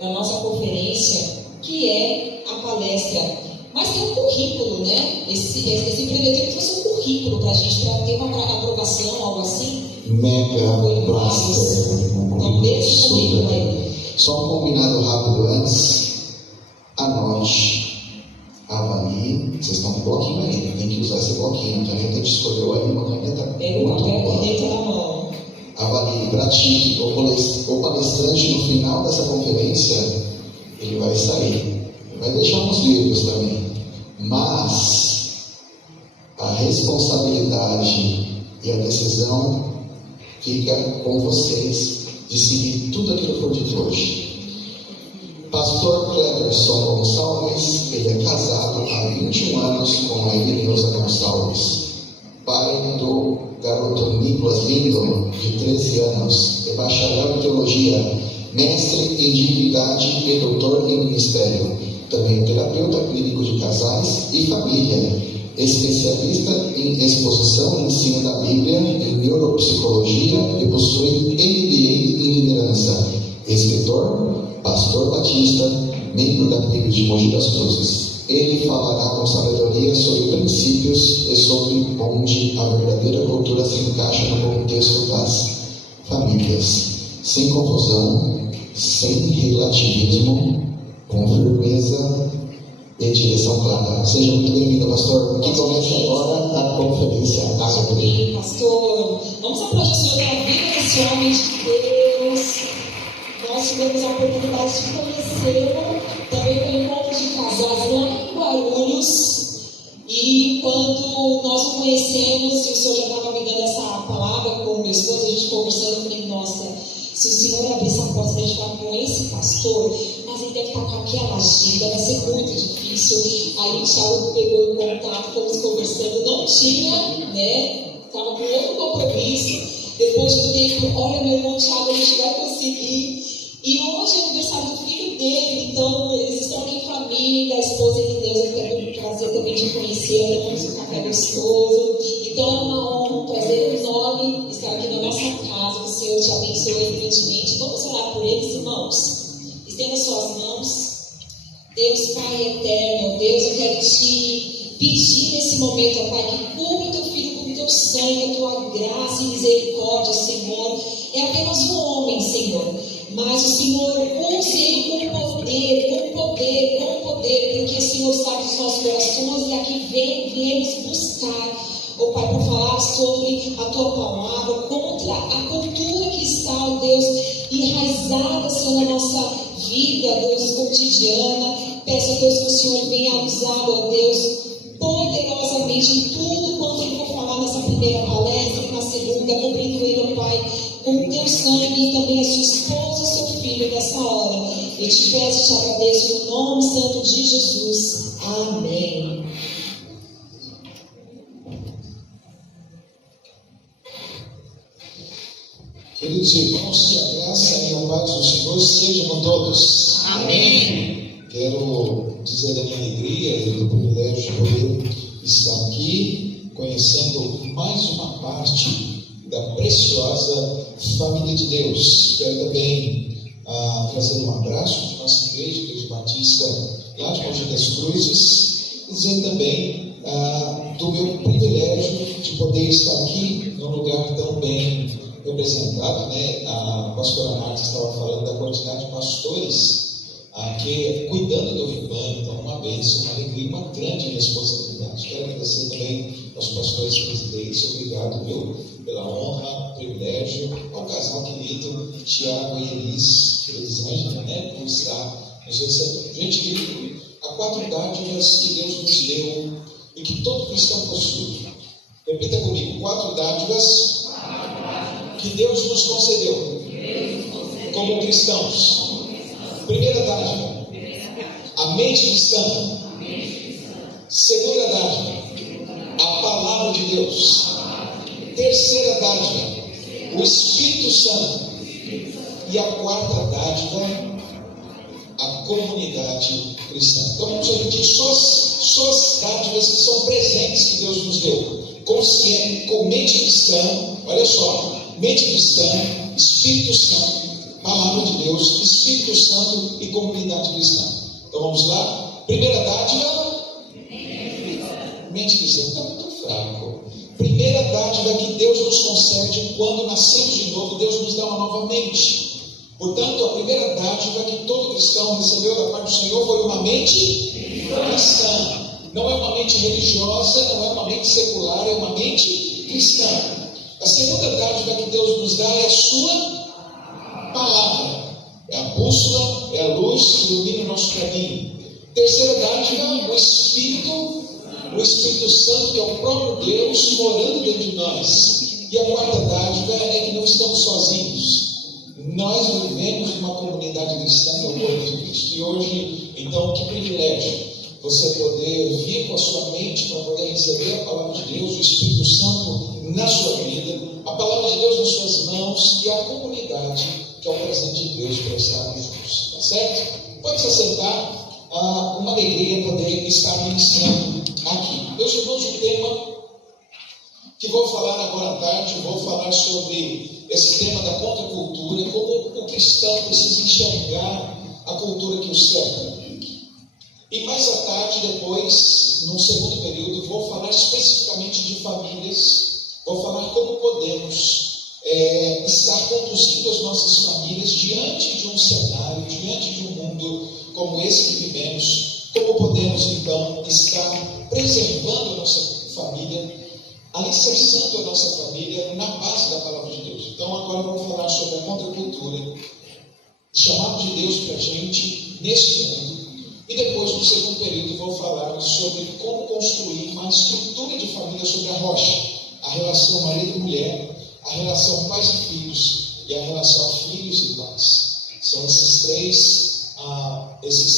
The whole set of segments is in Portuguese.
da nossa conferência, que é a palestra. Mas tem um currículo, né? Esse empreendedor trouxe um currículo para a gente, para ter uma aprovação, algo assim. Mega Blaster. Então, esse currículo aí. Só um combinado rápido antes. Anote, avalie. Vocês estão com bloquinho aí, tem que usar esse bloquinho. A caneta te escolheu aí, uma caneta. Pega o papel e caneta na mão. Avalie, pratique. O palestrante, no final dessa conferência, ele vai sair. Vai deixar uns livros também. Mas a responsabilidade e a decisão fica com vocês de seguir tudo aquilo que foi dito hoje. Pastor Cleberson Gonçalves, ele é casado há 21 anos com a Ireneusa Gonçalves, pai do garoto Nicolas Lindo, de 13 anos, é bacharel em teologia, mestre em divindade e doutor em ministério, também terapeuta clínico de casais e família, especialista em exposição e ensino da Bíblia, em neuropsicologia e possui MBA em liderança, escritor, pastor batista, membro da PIB de Mogi das Cruzes. Ele falará com sabedoria sobre princípios e sobre onde a verdadeira cultura se encaixa no contexto das famílias, sem confusão, sem relativismo, com firmeza e direção clara. Seja muito bem-vindo, pastor. Que começa agora a conferência. Amém, pastor. Vamos aplaudir o Senhor pela vida desse homem de Deus. Nós tivemos a oportunidade de conhecê-lo também no encontro de casais lá em Guarulhos. E quando nós o conhecemos, e o Senhor já estava me dando essa palavra com o meu esposo, a gente conversando, eu falei, nossa, se o Senhor abrir essa porta para a gente falar com esse pastor, mas ele deve estar com aquela agenda, vai ser muito difícil. Aí o Thiago pegou o contato, fomos conversando, não tinha, né? Estava com outro compromisso. Depois de um tempo, olha, meu irmão Thiago, a gente vai conseguir. E hoje é aniversário do filho dele, então eles estão aqui em família, a esposa de Deus, eu quero o prazer também de conhecer, tomamos um café gostoso. Então é uma honra, um prazer enorme estar aqui na nossa casa, que o Senhor te abençoe grandemente. Vamos orar por eles, irmãos. Estenda suas mãos. Deus Pai eterno, Deus, eu quero te pedir nesse momento, ó Pai, que cubra o teu filho com o teu sangue, a tua graça e misericórdia, Senhor. É apenas um homem, Senhor, mas o Senhor use ele com poder, porque o Senhor sabe dos nossos corações e aqui viemos buscar, ó Pai, para falar sobre a tua palavra, contra a cultura que está, ó Deus, enraizada, Senhor, na nossa vida, Deus, cotidiana. Peço a Deus que o Senhor venha usar, ó Deus, poderosamente em tudo quanto ele for falar nessa primeira palestra e na segunda, cobrindo ele, ó Pai, com o teu sangue e também a sua esposa, seu filho, nessa hora. Eu te peço, te agradeço no nome santo de Jesus. Amém. Queridos irmãos, que a graça e a paz do Senhor seja com todos. Amém. Quero dizer da minha alegria e do privilégio de poder estar aqui, conhecendo mais uma parte da preciosa família de Deus. Quero também trazer um abraço de nossa Igreja Batista, lá de Mogi das Cruzes, e dizer também do meu privilégio de poder estar aqui num lugar tão bem representado, né? A pastora Marta estava falando da quantidade de pastores que cuidando do rebanho. Então, uma bênção, uma alegria, uma grande responsabilidade. Quero agradecer também aos pastores presidentes, obrigado, pela honra, privilégio, ao casal querido Tiago e Elisângela, né, por estar nos recebendo. Gente querido, há 4 dádivas que Deus nos deu e que todo cristão possui. Repita comigo: 4 dádivas que Deus nos concedeu como cristãos. Primeira dádiva, a mente cristã. Segunda dádiva, a palavra de Deus. Terceira dádiva, o Espírito Santo. E a 4ª dádiva, a comunidade cristã. Então vamos repetir só as dádivas que são presentes que Deus nos deu. Com mente cristã, olha só, mente cristã, Espírito Santo, palavra de Deus, Espírito Santo e comunidade cristã. Então vamos lá. Primeira dádiva, mente cristã. Está muito fraco. Primeira dádiva que Deus nos concede quando nascemos de novo, Deus nos dá uma nova mente. Portanto, a primeira dádiva que todo cristão recebeu da parte do Senhor foi uma mente cristã. Não é uma mente religiosa, não é uma mente secular, é uma mente cristã. A segunda dádiva que Deus nos dá é a sua palavra. É a bússola, é a luz que ilumina o nosso caminho. Terceira dádiva, o Espírito Santo, que é o próprio Deus morando dentro de nós. E a quarta dádiva é que não estamos sozinhos. Nós vivemos numa comunidade cristã no corpo de Cristo. E hoje, então, que privilégio você poder vir com a sua mente para poder receber a palavra de Deus, o Espírito Santo na sua vida, a palavra de Deus nas suas mãos e a comunidade, que é o presente de Deus para estarmos juntos. Tá certo? Pode se assentar. Uma alegria poder estar ministrando aqui. Meus irmãos, o tema que vou falar agora à tarde, vou falar sobre esse tema da contracultura, como o cristão precisa enxergar a cultura que o cerca. E mais à tarde, depois, num segundo período, vou falar especificamente de famílias, vou falar como podemos estar conduzindo as nossas famílias diante de um cenário, diante de um mundo como esse que vivemos, como podemos então estar preservando a nossa família, alicerçando a nossa família na base da palavra de Deus. Então agora vamos falar sobre a contracultura, chamado de Deus para a gente nesse mundo. E depois, no segundo período, vou falar sobre como construir uma estrutura de família sobre a rocha. A relação marido e mulher, a relação pais e filhos e a relação filhos e pais. São esses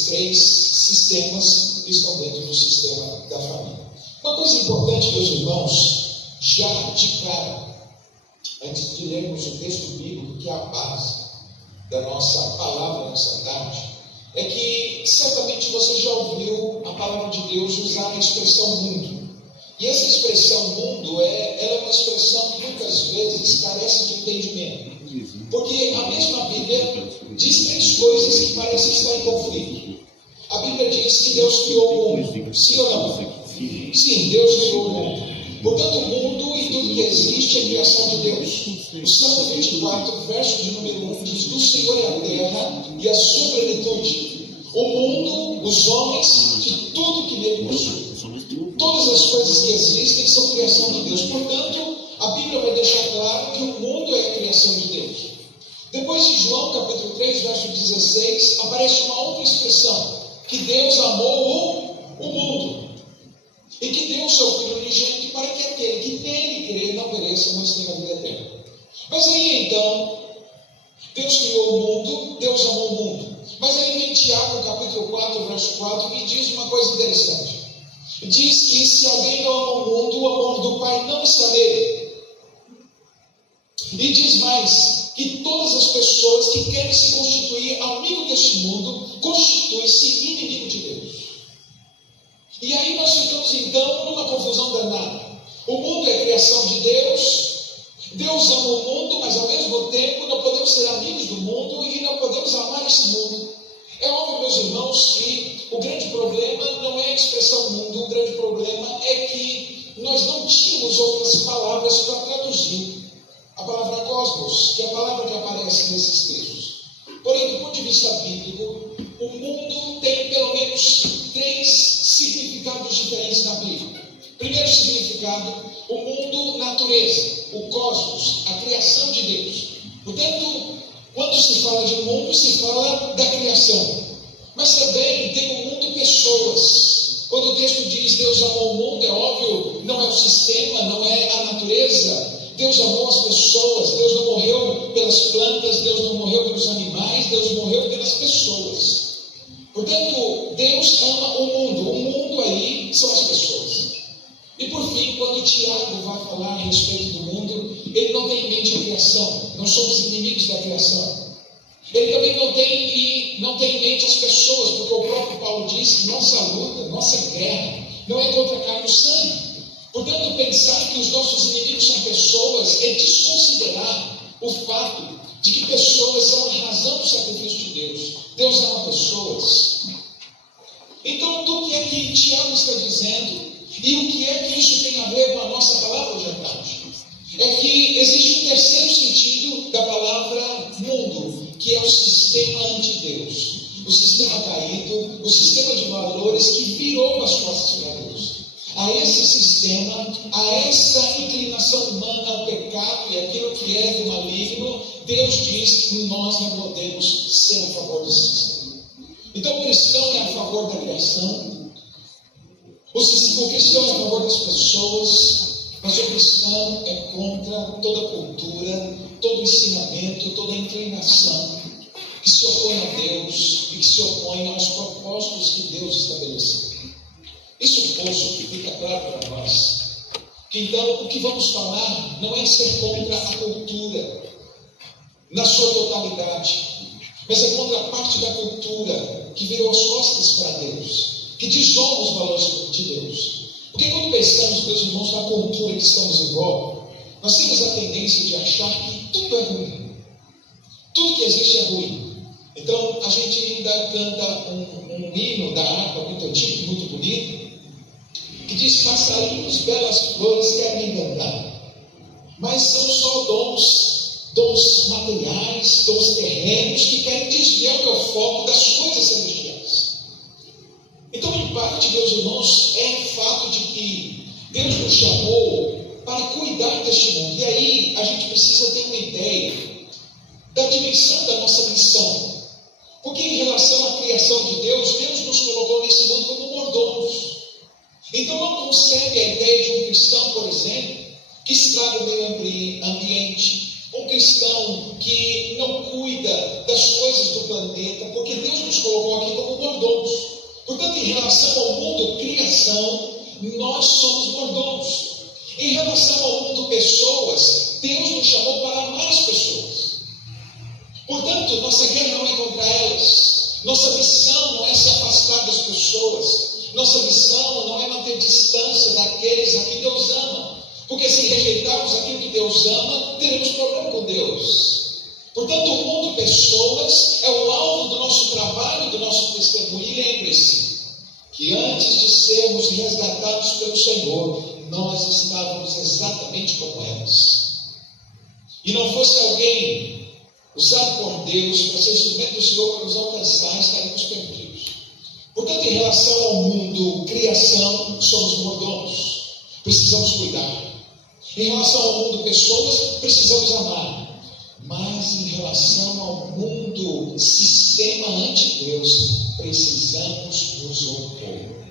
três sistemas que estão dentro do sistema da família. Uma coisa importante, meus irmãos, já de cara, antes de lermos o texto bíblico, que é a base da nossa palavra nessa tarde, é que certamente você já ouviu a palavra de Deus usar a expressão mundo. E essa expressão mundo ela é uma expressão que muitas vezes carece de entendimento. Porque a mesma Bíblia diz três coisas que parecem estar em conflito. A Bíblia diz que Deus criou o mundo. Sim ou não? Sim, Deus criou o mundo. Portanto, o mundo e tudo que existe é criação de Deus. O Salmo 24, verso de número 1, diz: do Senhor é a terra e a sua plenitude, o mundo, os homens, de tudo que nele possui. Todas as coisas que existem são criação de Deus. Portanto, a Bíblia vai deixar claro que o mundo é a criação de Deus. Depois de João, capítulo 3, verso 16, aparece uma outra expressão, que Deus amou o mundo. E que deu o seu Filho unigênito para que aquele que nele crê não pereça, mas tenha a vida eterna. Mas aí então, Deus criou o mundo, Deus amou o mundo. Mas aí vem Tiago, capítulo 4, verso 4, e diz uma coisa interessante. Diz que se alguém não ama o mundo, o amor do Pai não está nele. E diz mais, que todas as pessoas que querem se constituir amigo deste mundo, constituem-se inimigo de Deus. E aí nós ficamos então numa confusão danada. O mundo é a criação de Deus, Deus ama o mundo, mas ao mesmo tempo não podemos ser amigos do mundo e não podemos amar esse mundo. É óbvio, meus irmãos, que o grande problema não é a expressão mundo, o grande problema é que nós não tínhamos outras palavras para traduzir a palavra cosmos, que é a palavra que aparece nesses textos. Porém, do ponto de vista bíblico, o mundo tem pelo menos três significados diferentes na Bíblia. Primeiro significado, o mundo, natureza, o cosmos, a criação de Deus. Portanto, quando se fala de mundo, se fala da criação. Mas também tem o mundo pessoas. Quando o texto diz Deus amou o mundo, é óbvio, não é o sistema, não é a natureza. Deus amou as pessoas, Deus não morreu pelas plantas, Deus não morreu pelos animais, Deus morreu pelas pessoas. Portanto, Deus ama o mundo aí são as pessoas. E por fim, quando Tiago vai falar a respeito do mundo, ele não tem em mente a criação, não somos inimigos da criação. Ele também não tem em mente as pessoas, porque o próprio Paulo diz que nossa luta, nossa guerra, não é contra carne e sangue. Portanto, pensar que os nossos inimigos são pessoas é desconsiderar o fato de que pessoas são a razão do sacrifício de Deus. Deus ama pessoas. Então, do que é que Tiago está dizendo? E o que é que isso tem a ver com a nossa palavra hoje à tarde? É que existe um terceiro sentido da palavra mundo, que é o sistema anti-Deus. O sistema caído, o sistema de valores que virou as costas para Deus. A esse sistema, a essa inclinação humana ao pecado e aquilo que é do maligno, Deus diz que nós não podemos ser a favor desse sistema. Então o cristão é a favor da criação, o cristão é a favor das pessoas, mas o cristão é contra toda cultura, todo ensinamento, toda inclinação que se opõe a Deus e que se opõe aos propósitos que Deus estabeleceu. Isso posto que fica claro para nós. Que então o que vamos falar não é ser contra a cultura na sua totalidade, mas é contra a parte da cultura que virou as costas para Deus, que desonra os valores de Deus. Porque quando pensamos, meus irmãos, na cultura que estamos em volta, nós temos a tendência de achar que tudo é ruim. Tudo que existe é ruim. Então, a gente ainda canta um hino da harpa muito antigo, muito bonito, que diz: passarinhos, belas flores querem encantar. Mas são só dons materiais, dons terrenos, que querem desviar o meu foco das coisas celestiais. Então, em parte, meus irmãos, é o fato de que Deus nos chamou para cuidar deste mundo. E aí, a gente precisa ter uma ideia da dimensão da nossa missão. Porque em relação à criação de Deus, Deus nos colocou nesse mundo como mordomos. Então não concebe a ideia de um cristão, por exemplo, que estraga o meio ambiente, um cristão que não cuida das coisas do planeta, porque Deus nos colocou aqui como mordomos. Portanto, em relação ao mundo criação, nós somos mordomos. Em relação ao mundo pessoas, Deus nos chamou para amar as pessoas. Portanto, nossa guerra não é contra elas. Nossa missão não é se afastar das pessoas. Nossa missão não é manter distância daqueles a quem Deus ama. Porque se rejeitarmos aquilo que Deus ama, teremos problema com Deus. Portanto, o mundo pessoas é o alvo do nosso trabalho, do nosso testemunho. E lembre-se que antes de sermos resgatados pelo Senhor, nós estávamos exatamente como elas. E não fosse alguém usado por Deus para ser instrumento do Senhor para nos alcançar, estaremos perdidos. Portanto, em relação ao mundo criação, somos mordomos, precisamos cuidar. Em relação ao mundo pessoas, precisamos amar. Mas em relação ao mundo sistema anti-Deus, precisamos nos opor.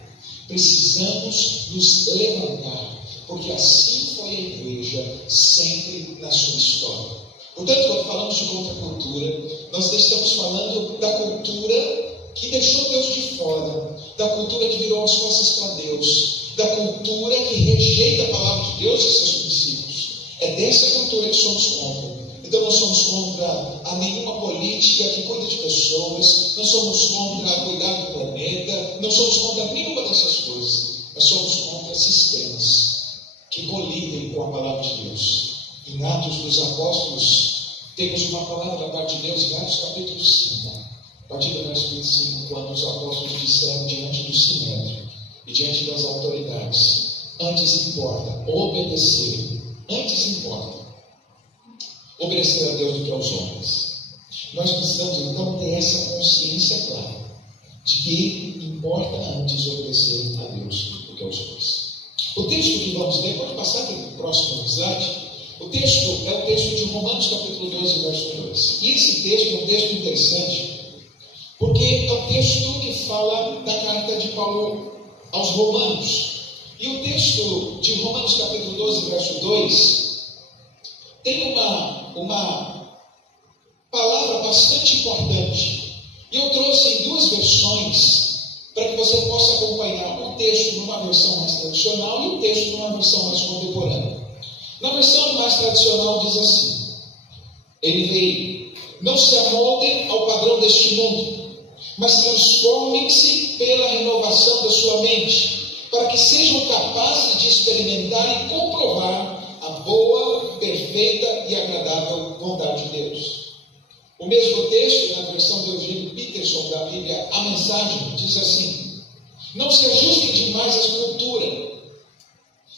Precisamos nos levantar, porque assim foi a igreja sempre na sua história. Portanto, quando falamos de contracultura, nós estamos falando da cultura que deixou Deus de fora, da cultura que virou as costas para Deus, da cultura que rejeita a palavra de Deus e seus princípios. É dessa cultura que somos contra. Então, nós somos contra a nenhuma política que cuida de pessoas, não somos contra cuidar do planeta, não somos contra nenhuma dessas coisas, mas somos contra sistemas que colidem com a palavra de Deus. Em Atos dos Apóstolos, temos uma palavra da parte de Deus em Atos capítulo 5, a partir do verso 25, quando os apóstolos disseram diante do Sinédrio e diante das autoridades: antes importa obedecer a Deus do que aos homens. Nós precisamos então ter essa consciência clara de que importa antes obedecer a Deus do que aos homens. O texto que vamos ler, pode passar para o próximo slide. O texto é o texto de Romanos capítulo 12, verso 2. E esse texto é um texto interessante, porque é um texto que fala da carta de Paulo aos Romanos. E o texto de Romanos capítulo 12, verso 2, tem uma palavra bastante importante. E eu trouxe em duas versões para que você possa acompanhar o texto numa versão mais tradicional e o texto numa versão mais contemporânea. Na versão mais tradicional diz assim: ele veio, não se amoldem ao padrão deste mundo, mas transformem-se pela renovação da sua mente, para que sejam capazes de experimentar e comprovar a boa, perfeita e agradável vontade de Deus. O mesmo texto, na versão de Eugênio Peterson da Bíblia, a mensagem diz assim: não se ajustem demais à cultura,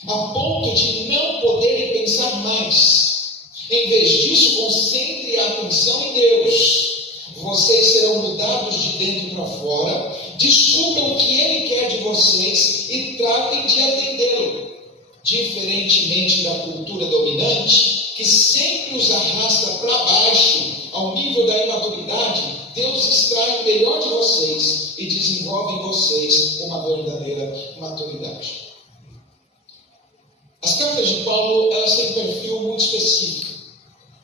a ponto de não poderem pensar mais. Em vez disso, concentre a atenção em Deus. Vocês serão mudados de dentro para fora, descubram o que Ele quer de vocês e tratem de atendê-lo. Diferentemente da cultura dominante, que sempre os arrasta para baixo, ao nível da imaturidade, Deus extrai o melhor de vocês e desenvolve em vocês uma verdadeira maturidade. As cartas de Paulo, elas têm um perfil muito específico.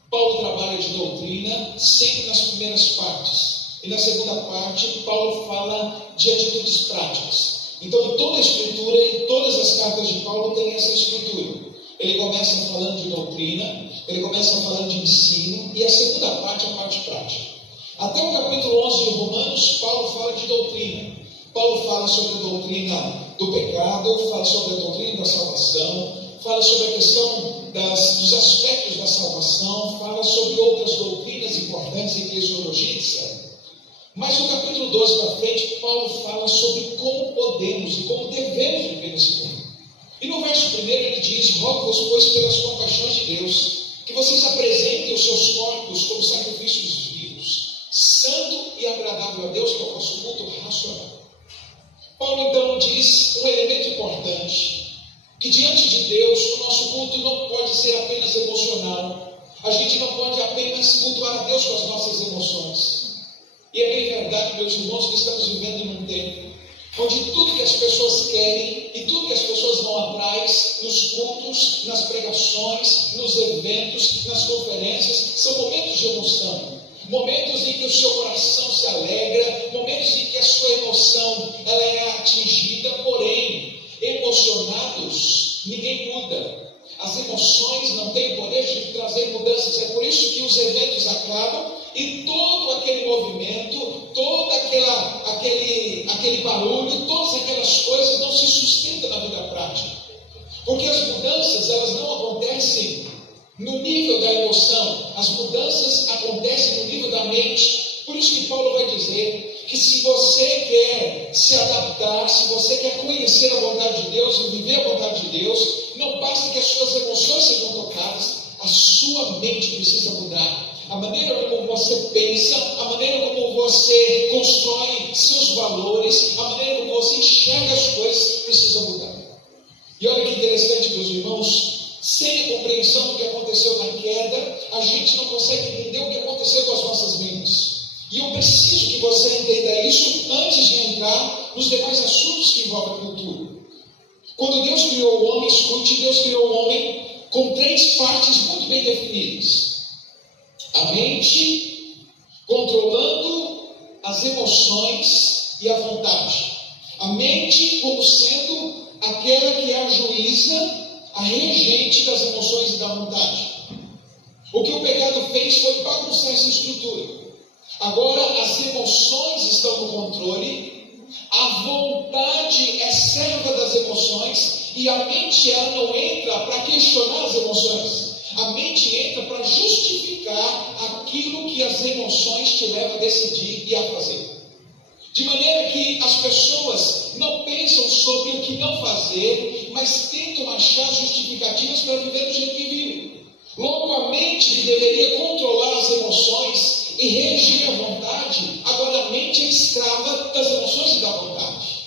Paulo trabalha de doutrina sempre nas primeiras partes. E na segunda parte, Paulo fala de atitudes práticas. Então, toda a escritura e todas as cartas de Paulo têm essa estrutura. Ele começa falando de doutrina, ele começa falando de ensino, e a segunda parte é a parte prática. Até o capítulo 11 de Romanos, Paulo fala de doutrina. Paulo fala sobre a doutrina do pecado, fala sobre a doutrina da salvação, fala sobre a questão dos aspectos da salvação, fala sobre outras doutrinas importantes em eclesiologia, etc. Mas no capítulo 12 para frente, Paulo fala sobre como podemos e como devemos viver nesse mundo. E no verso 1 ele diz: rogo-vos, pois, pelas compaixões de Deus, que vocês apresentem os seus corpos como sacrifícios vivos, santo e agradável a Deus, que é o vosso culto racional. Paulo então diz um elemento importante, que diante de Deus o nosso culto não pode ser apenas emocional. A gente não pode apenas cultuar a Deus com as nossas emoções. E é bem verdade, meus irmãos, que estamos vivendo num tempo onde tudo que as pessoas querem e tudo que as pessoas vão atrás nos cultos, nas pregações, nos eventos, nas conferências, são momentos de emoção. Momentos em que o seu coração se alegra, momentos em que a sua emoção ela é atingida, porém, emocionados, ninguém muda. As emoções não têm o poder de trazer mudanças. É por isso que os eventos acabam e todo aquele movimento, todo aquele barulho, todas aquelas coisas não se sustentam na vida prática. Porque as mudanças, elas não acontecem no nível da emoção, as mudanças acontecem no nível da mente. Por isso que Paulo vai dizer que se você quer se adaptar, se você quer conhecer a vontade de Deus e viver a vontade de Deus, não basta que as suas emoções sejam tocadas, a sua mente precisa mudar. A maneira como você pensa, a maneira como você constrói seus valores, a maneira como você enxerga as coisas precisa mudar. E olha que interessante, meus irmãos, sem a compreensão do que aconteceu na queda, a gente não consegue entender o que aconteceu com as nossas mentes. E eu preciso que você entenda isso antes de entrar nos demais assuntos que envolvem a cultura. Quando Deus criou o homem, escute, Deus criou o homem com 3 partes muito bem definidas. A mente, controlando as emoções e a vontade. A mente como sendo aquela que é a juíza, a regente das emoções e da vontade. O que o pecado fez foi bagunçar essa estrutura. Agora as emoções estão no controle, a vontade é serva das emoções e a mente ela não entra para questionar as emoções. A mente entra para justificar aquilo que as emoções te levam a decidir e a fazer. De maneira que as pessoas não pensam sobre o que não fazer, mas tentam achar justificativas para viver do jeito que vivem. Logo, a mente que deveria controlar as emoções e regir a vontade, agora a mente é escrava das emoções e da vontade.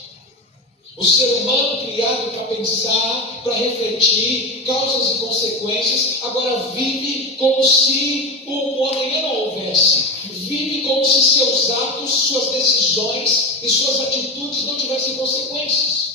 O ser humano criado para pensar, para refletir causas e consequências, agora vive como se o amanhã não houvesse. Vive como se seus atos, suas decisões e suas atitudes não tivessem consequências.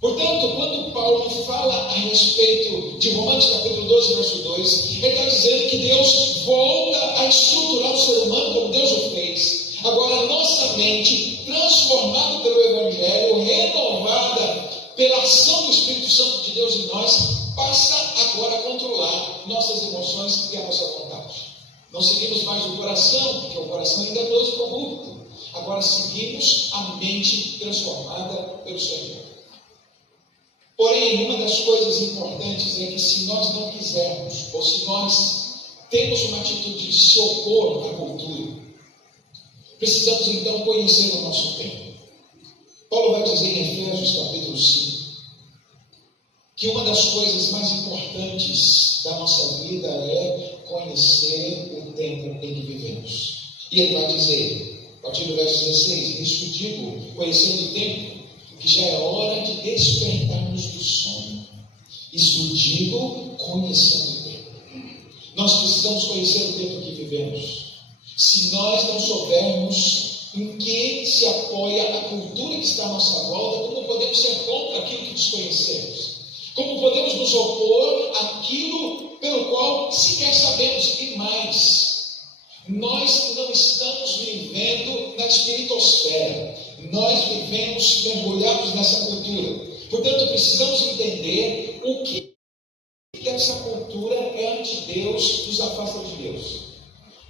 Portanto, quando Paulo fala a respeito de Romanos capítulo 12, verso 2, ele está dizendo que Deus volta a estruturar o ser humano como Deus o fez. Agora, a nossa mente, transformada pelo Evangelho, renovada pela ação do Espírito Santo de Deus em nós, passa agora a controlar nossas emoções e a nossa vontade. Não seguimos mais o coração, porque o coração é enganoso e corrupto. Agora seguimos a mente transformada pelo Senhor. Porém, uma das coisas importantes é que se nós não quisermos, ou se nós temos uma atitude de se opor à cultura. Precisamos então conhecer o nosso tempo. Paulo vai dizer em Efésios capítulo 5 que uma das coisas mais importantes da nossa vida é conhecer o tempo em que vivemos. E ele vai dizer, a partir do verso 16, isso digo, conhecendo o tempo, que já é hora de despertarmos do sono. Isso digo, conhecendo o tempo. Nós precisamos conhecer o tempo em que vivemos. Se nós não soubermos em que se apoia a cultura que está à nossa volta, como podemos ser contra aquilo que desconhecemos? Como podemos nos opor àquilo pelo qual sequer sabemos? E mais, nós não estamos vivendo na espiritosfera, nós vivemos mergulhados nessa cultura. Portanto, precisamos entender o que essa cultura é ante Deus, nos afasta de Deus.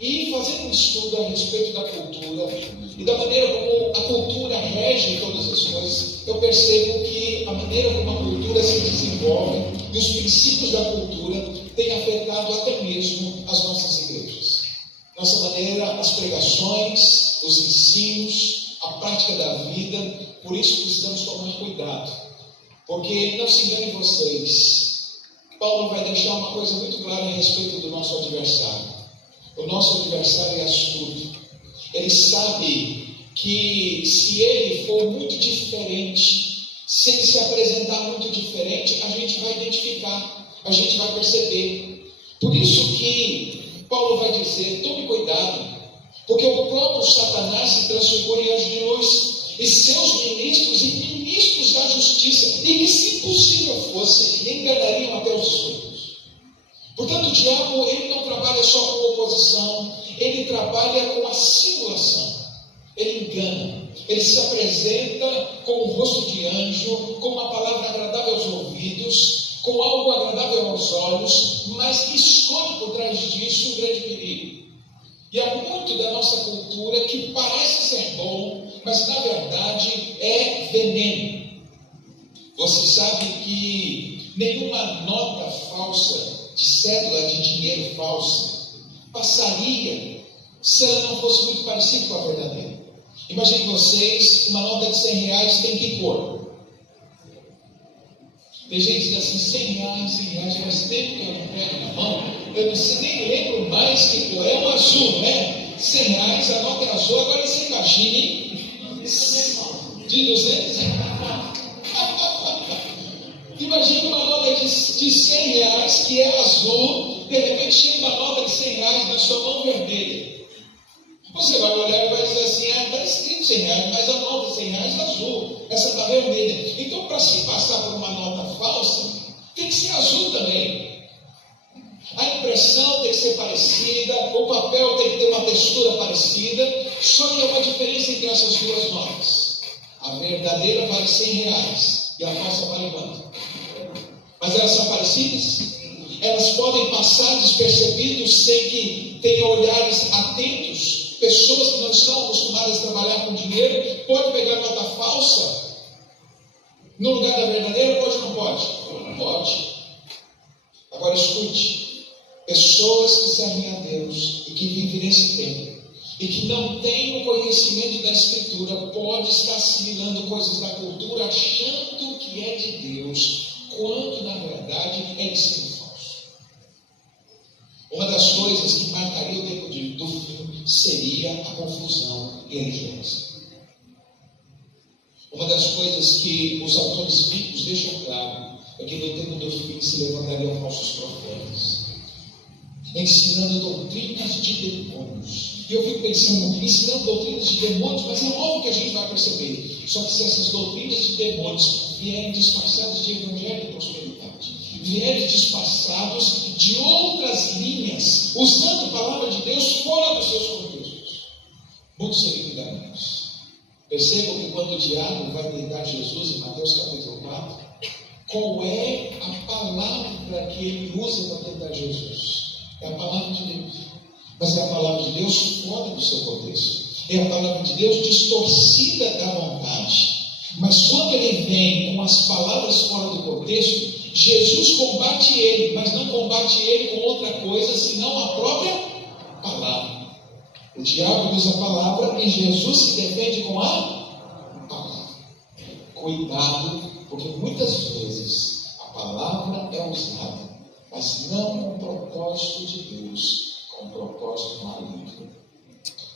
E fazendo um estudo a respeito da cultura e da maneira como a cultura rege todas as coisas, eu percebo que a maneira como a cultura se desenvolve e os princípios da cultura têm afetado até mesmo as nossas igrejas. Nossa maneira, as pregações, os ensinos, a prática da vida. Por isso precisamos tomar cuidado, porque não se enganem vocês, Paulo vai deixar uma coisa muito clara a respeito do nosso adversário. O nosso adversário é astuto. Ele sabe que se ele for muito diferente, se ele se apresentar muito diferente, a gente vai identificar, a gente vai perceber. Por isso que Paulo vai dizer, tome cuidado, porque o próprio Satanás se transformou em anjo de luz, e seus ministros e ministros da justiça, e que se possível fosse, enganariam até os escolhidos. Portanto, o diabo, ele não trabalha só com oposição, ele trabalha com a simulação. Ele engana, ele se apresenta com o rosto de anjo, com uma palavra agradável aos ouvidos, com algo agradável aos olhos, mas esconde por trás disso um grande perigo. E há muito da nossa cultura que parece ser bom, mas na verdade é veneno. Você sabe que nenhuma nota falsa de cédula de dinheiro falsa passaria se ela não fosse muito parecida com a verdadeira. Imagine vocês, uma nota de 100 reais tem que cor? Tem gente que diz assim, 100 reais, faz tempo que eu não pego na mão, eu não sei, nem lembro mais que cor, é um azul, né? 100 reais, a nota é azul, agora você imagine de 200 Imagine uma nota de 100 reais que é azul, de repente chega uma nota de 100 reais na sua mão vermelha. Você vai olhar e vai dizer assim, está escrito 100 reais, mas a nota de 100 reais é azul, essa está vermelha. Então, para se passar por uma nota falsa, tem que ser azul também. A impressão tem que ser parecida, o papel tem que ter uma textura parecida, só que há uma diferença entre essas duas notas. A verdadeira vale 100 reais e a falsa vale quanto? Mas elas são parecidas? Elas podem passar despercebidos sem que tenham olhares atentos. Pessoas que não estão acostumadas a trabalhar com dinheiro, pode pegar nota falsa no lugar da verdadeira, pode ou não pode? Pode. Agora escute, pessoas que servem a Deus e que vivem nesse tempo e que não têm o conhecimento da Escritura, pode estar assimilando coisas da cultura achando que é de Deus, quando na verdade é ensino falso. Uma das coisas que marcaria o tempo do fim seria a confusão religiosa. Uma das coisas que os autores bíblicos deixam claro é que no tempo do fim se levantariam falsos profetas, ensinando doutrinas de demônios. E eu fico pensando, ensinando doutrinas de demônios, mas é óbvio que a gente vai perceber. Só que se essas doutrinas de demônios vierem disfarçadas de evangelho de prosperidade, vierem disfarçados de outras linhas, usando a palavra de Deus fora dos seus contextos, muitos serem enganados. Percebam que quando o diabo vai tentar Jesus em Mateus capítulo 4, qual é a palavra que ele usa para tentar Jesus? É a palavra de Deus. Mas é a palavra de Deus fora do seu contexto. É a palavra de Deus distorcida da vontade. Mas quando ele vem com as palavras fora do contexto, Jesus combate ele, mas não combate ele com outra coisa, senão a própria palavra. O diabo usa a palavra e Jesus se defende com a palavra. Cuidado, porque muitas vezes a palavra é usada, mas não com o propósito de Deus, com o propósito maligno.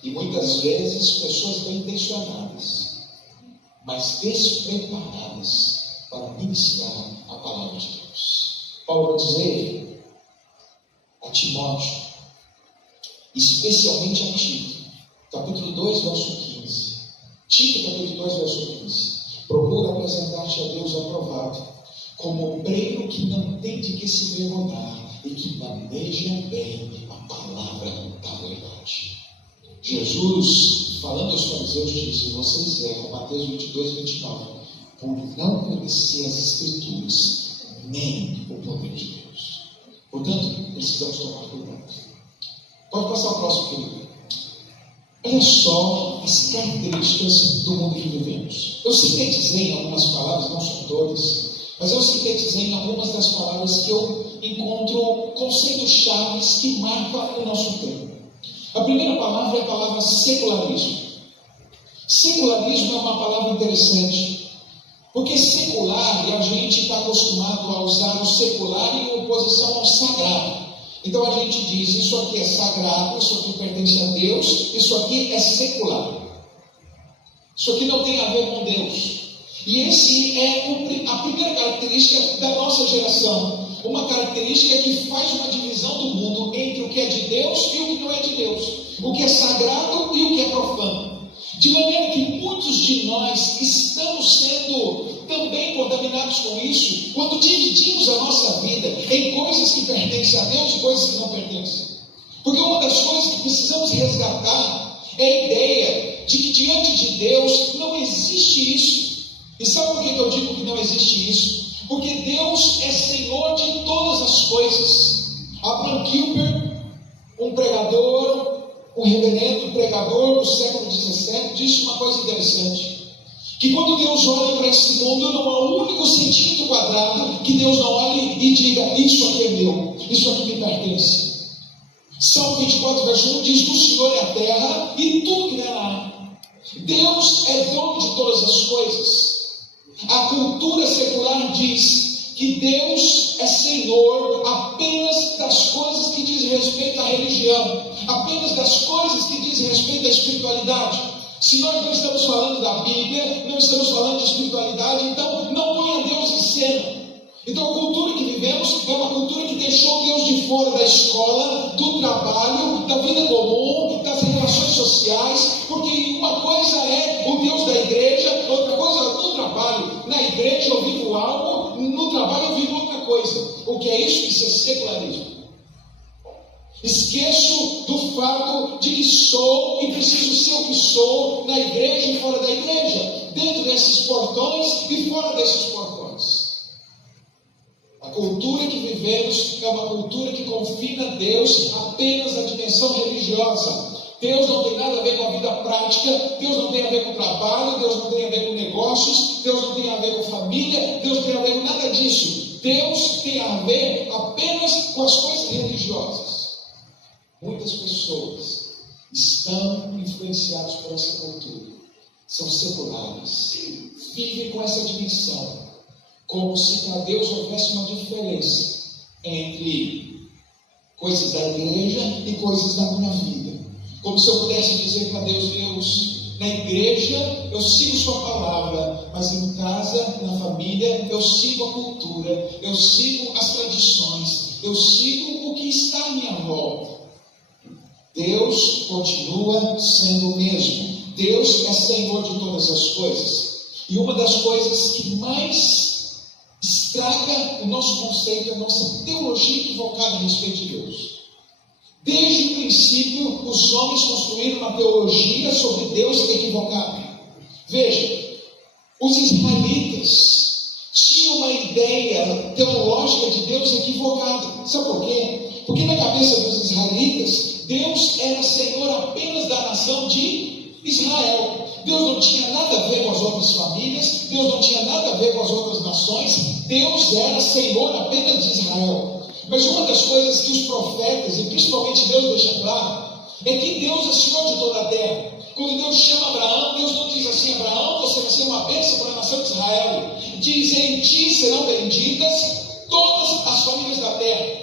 E muitas vezes pessoas bem intencionadas, mas despreparadas para ministrar a palavra de Deus. Paulo vai dizer a Timóteo, especialmente a Tito, capítulo 2, verso 15. Tito, capítulo 2, verso 15. Procura apresentar-te a Deus aprovado, como obreiro que não tem de que se vergonhar e que maneja bem a palavra da verdade. Jesus, falando aos fariseus, disse: vocês erram, Mateus 22, 29, por não conhecer as Escrituras, nem o poder de Deus. Portanto, precisamos tomar cuidado. Pode passar o próximo, querido. Olha só as características do mundo que vivemos. Eu sintetizei em algumas palavras, não são todas, mas eu sintetizei em algumas das palavras que eu encontro conceitos chaves que marcam o nosso tempo. A primeira palavra é a palavra secularismo. Secularismo é uma palavra interessante, porque secular, e a gente está acostumado a usar o secular em oposição ao sagrado. Então a gente diz: isso aqui é sagrado, isso aqui pertence a Deus, isso aqui é secular. Isso aqui não tem a ver com Deus. E esse é a primeira característica da nossa geração. Uma característica que faz uma divisão do mundo entre o que é de Deus e o que não é de Deus. O que é sagrado e o que é profano. De maneira que muitos de nós estamos sendo também contaminados com isso, quando dividimos a nossa vida em coisas que pertencem a Deus e coisas que não pertencem. Porque uma das coisas que precisamos resgatar é a ideia de que diante de Deus não existe isso. E sabe por que eu digo que não existe isso? Porque Deus é Senhor de todas as coisas. Abraham Kuyper, um pregador, um reverendo pregador do século XVII, disse uma coisa interessante: que quando Deus olha para esse mundo, não há um único centímetro quadrado que Deus não olhe e diga: isso aqui é meu, isso aqui me pertence. Salmo 24, verso 1 diz: do Senhor é a terra e tudo que nela há. Deus é dono de todas as coisas. A cultura secular diz que Deus é Senhor apenas das coisas que dizem respeito à religião, apenas das coisas que dizem respeito à espiritualidade. Se nós não estamos falando da Bíblia, não estamos falando de espiritualidade, então não ponha Deus em cena. Então a cultura que vivemos é uma cultura que deixou Deus de fora da escola, do trabalho, da vida comum, das relações sociais, porque uma coisa é o Deus da igreja, outra coisa no trabalho. Na igreja eu vivo algo, no trabalho eu vivo outra coisa. O que é isso? Isso é secularismo. Esqueço do fato de que sou e preciso ser o que sou na igreja e fora da igreja, dentro desses portões e fora desses portões. A cultura que vivemos é uma cultura que confina Deus apenas à dimensão religiosa. Deus não tem nada a ver com a vida prática, Deus não tem a ver com trabalho, Deus não tem a ver com negócios, Deus não tem a ver com família, Deus não tem a ver com nada disso. Deus tem a ver apenas com as coisas religiosas. Muitas pessoas estão influenciadas por essa cultura, são seculares, vivem com essa dimensão, como se para Deus houvesse uma diferença entre coisas da igreja e coisas da minha vida. Como se eu pudesse dizer para Deus: Deus, na igreja eu sigo sua palavra, mas em casa, na família, eu sigo a cultura, eu sigo as tradições, eu sigo o que está à minha volta. Deus continua sendo o mesmo. Deus é Senhor de todas as coisas. E uma das coisas que mais estraga o nosso conceito é a nossa teologia equivocada a respeito de Deus. Desde o princípio, os homens construíram uma teologia sobre Deus equivocada. Veja, os israelitas tinham uma ideia teológica de Deus equivocada. Sabe por quê? Porque na cabeça dos israelitas, Deus era Senhor apenas da nação de Israel. Deus não tinha nada a ver com as outras famílias, Deus não tinha nada a ver com as outras nações, Deus era Senhor apenas de Israel. Mas uma das coisas que os profetas, e principalmente Deus, deixa claro, é que Deus é Senhor de toda a terra. Quando Deus chama Abraão, Deus não diz assim: Abraão, você vai ser uma bênção para a nação de Israel. Diz: em ti serão benditas todas as famílias da terra.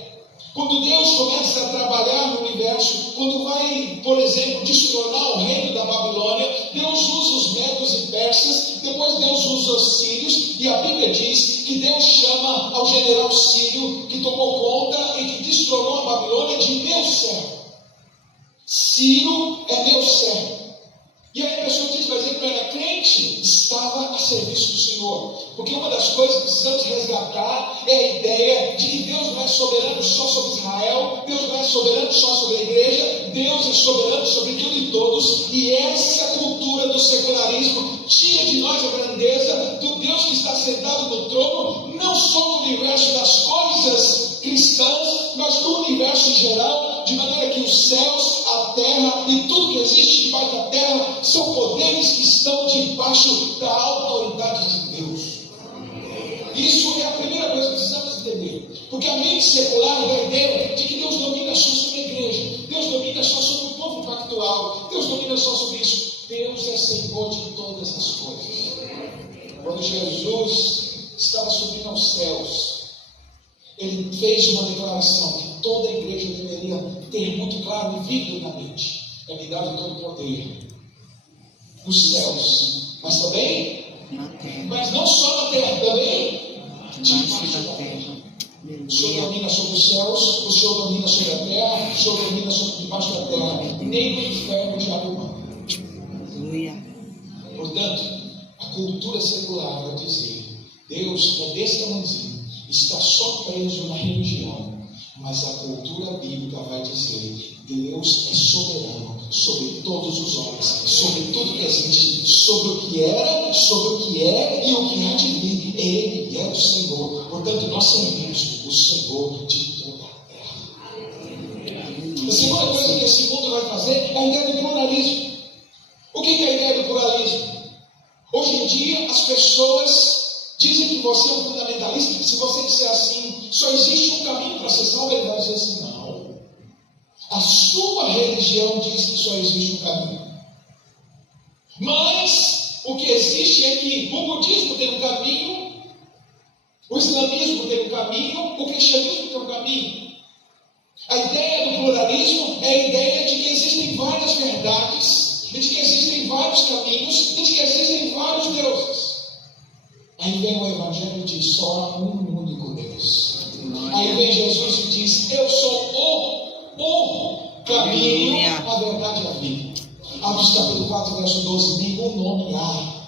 Quando Deus começa a trabalhar no universo, quando vai, por exemplo, destronar o reino da Babilônia, Deus usa os medos e persas, depois Deus usa os sírios, e a Bíblia diz que Deus chama ao general sírio, que tomou conta e que destronou a Babilônia, de meu servo. Ciro é meu servo. E aí a pessoa diz: mas ele não era crente? Estava a serviço do Senhor. Porque uma das coisas que precisamos resgatar é a ideia de que Deus não é soberano só sobre Israel, Deus não é soberano só sobre a igreja, Deus é soberano sobre tudo e todos. E essa cultura do secularismo tira de nós a grandeza do Deus que está sentado no trono, não só no universo das coisas cristãs, mas no universo em geral, de maneira que os céus, a terra e tudo que existe debaixo da terra são poderes que estão debaixo da autoridade de Deus. Isso é a primeira coisa que precisamos entender, porque a mente secular dá a ideia de que Deus domina só sobre a igreja, Deus domina só sobre o povo pactual, Deus domina só sobre isso. Deus é Senhor de todas as coisas. Quando Jesus estava subindo aos céus, ele fez uma declaração que toda a igreja deveria ter muito claro e vívido na mente: é me dado todo o poder nos céus, mas também na terra, mas não só na terra, também debaixo da terra. o Senhor domina sobre os céus, o Senhor domina sobre a terra, o Senhor domina sobre debaixo da terra, nem no inferno o diabo manda. Aleluia. Portanto, a cultura secular vai dizer: Deus é desse tamanhozinho, está só preso na religião. Mas a cultura bíblica vai dizer: Deus é soberano sobre todos os homens, sobre tudo que existe, sobre o que era, sobre o que é e o que há de vir. Ele é o Senhor. Portanto, nós servimos o Senhor de toda a terra. A segunda coisa que esse mundo vai fazer é a ideia do pluralismo. O que é a ideia do pluralismo? Hoje em dia, as pessoas dizem que você é um fundamentalista. Se você disser assim: só existe um caminho para ser salvo, ele vai dizer assim: não. A sua religião diz que só existe um caminho. Mas o que existe é que o budismo tem um caminho, o islamismo tem um caminho, o cristianismo tem um caminho. A ideia do pluralismo é a ideia de que existem várias verdades, de que existem vários caminhos, de que existem vários deuses. Aí vem o Evangelho e diz: só há um único Deus. Aí vem Jesus e diz: eu sou o caminho, a verdade e a vida. Atos capítulo 4, verso 12: nenhum nome há,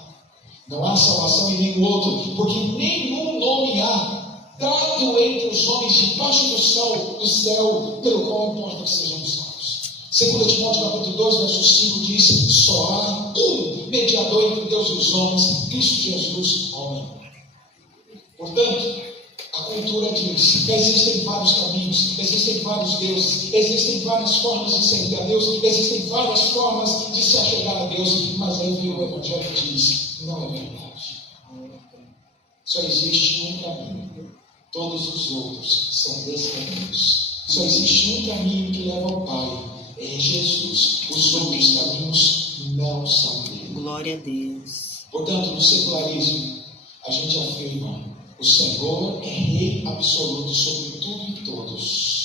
não há salvação em nenhum outro, porque nenhum nome há dado entre os homens debaixo do céu, pelo qual importa que sejamos salvos. 2 Timóteo capítulo 2, verso 5 diz: só há um mediador entre Deus e os homens, Cristo Jesus, homem. Portanto, a cultura diz que existem vários caminhos, existem vários deuses, existem várias formas de servir a Deus, existem várias formas de se achegar a Deus, mas aí vem o Evangelho e diz: não é verdade. Só existe um caminho, todos os outros são descaminhos. Só existe um caminho que leva ao Pai, é Jesus. Os outros caminhos não são dele. Glória a Deus. Portanto, no secularismo, a gente afirma: o Senhor é Rei absoluto sobre tudo e todos.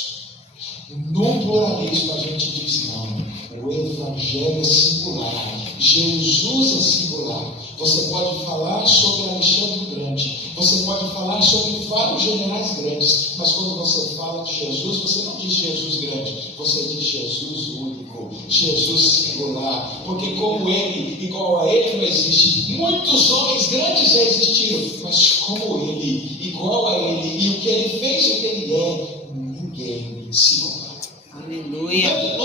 No pluralismo a gente diz: não, o Evangelho é singular, Jesus é singular. Você pode falar sobre Alexandre o Grande, você pode falar sobre vários generais grandes, mas quando você fala de Jesus, você não diz Jesus grande, você diz Jesus único, Jesus singular, porque como ele, igual a ele não existe. Muitos homens grandes já existiram, mas como ele, igual a ele, e o que ele fez e o que ele é, ninguém se compara. Aleluia.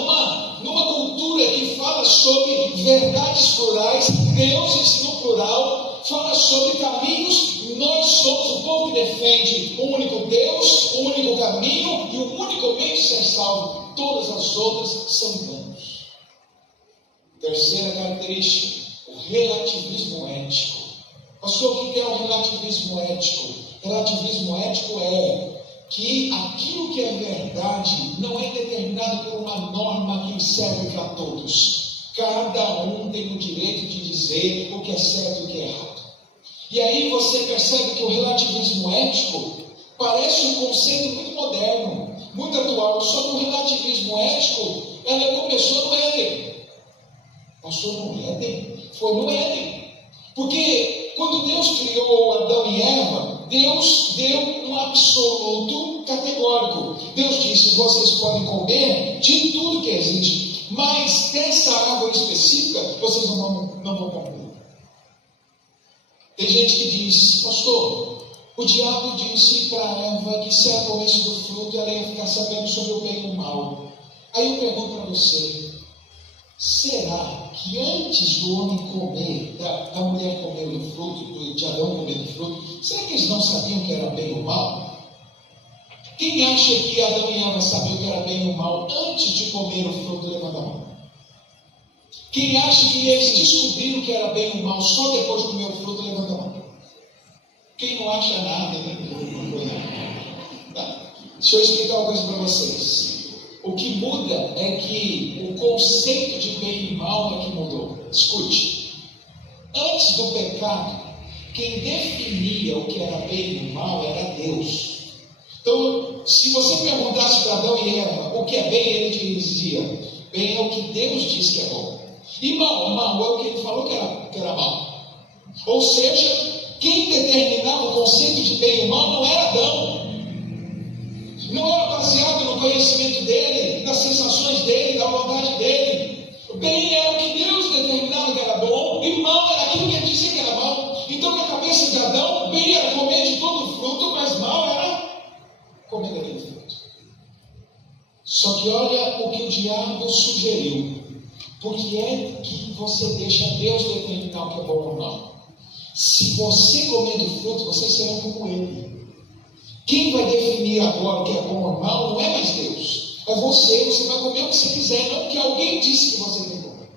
Numa cultura que fala sobre verdades plurais, deuses no plural, fala sobre caminhos, nós somos o povo que defende um único Deus, um único caminho e um único meio de ser salvo. Todas as outras são vãs. Terceira característica, o relativismo ético. Pastor, o que é o relativismo ético? Relativismo ético é que aquilo que é verdade não é determinado por uma norma que serve para todos. Cada um tem o direito de dizer o que é certo e o que é errado. E aí você percebe que o relativismo ético parece um conceito muito moderno, muito atual, só que o relativismo ético, ela começou no Éden. Pastor, no Éden? Foi no Éden. Porque quando Deus criou Adão e Eva, Deus deu um absoluto categórico. Deus disse: vocês podem comer de tudo que existe, mas dessa árvore específica vocês não vão comer. Tem gente que diz: pastor, o diabo disse para Eva que se ela comesse do fruto, ela ia ficar sabendo sobre o bem e o mal. Aí eu pergunto para você: será que antes do homem comer, da mulher comer do fruto, de Adão comer do fruto, será que eles não sabiam que era bem ou mal? Quem acha que Adão e Eva sabiam que era bem ou mal antes de comer o fruto? Levanta a mão. Quem acha que eles descobriram que era bem ou mal só depois de comer o fruto? Levanta a mão. Quem não acha nada, né? Tá. Deixa eu explicar uma coisa para vocês. O que muda é que o conceito de bem e mal é que mudou. Escute. Antes do pecado, quem definia o que era bem e mal era Deus. Então, se você perguntasse para Adão e Eva o que é bem, ele dizia: bem é o que Deus diz que é bom. E mal é o que ele falou que era mal. Ou seja, quem determinava o conceito de bem e mal não era Adão. Não era baseado no conhecimento dele, nas sensações dele, da vontade dele. Bem era o que Deus determinava que era bom, e mal era aquilo que ele disse que era mal. Então, na cabeça de Adão, bem era comer de todo o fruto, mas mal era comer daquele fruto. Só que olha o que o diabo sugeriu. Porque é que você deixa Deus determinar o que é bom ou mal. Se você comer do fruto, vocês serão como ele. Quem vai definir agora o que é bom ou mal não é mais Deus. É você vai comer o que você quiser, não que alguém disse que você tem que comer.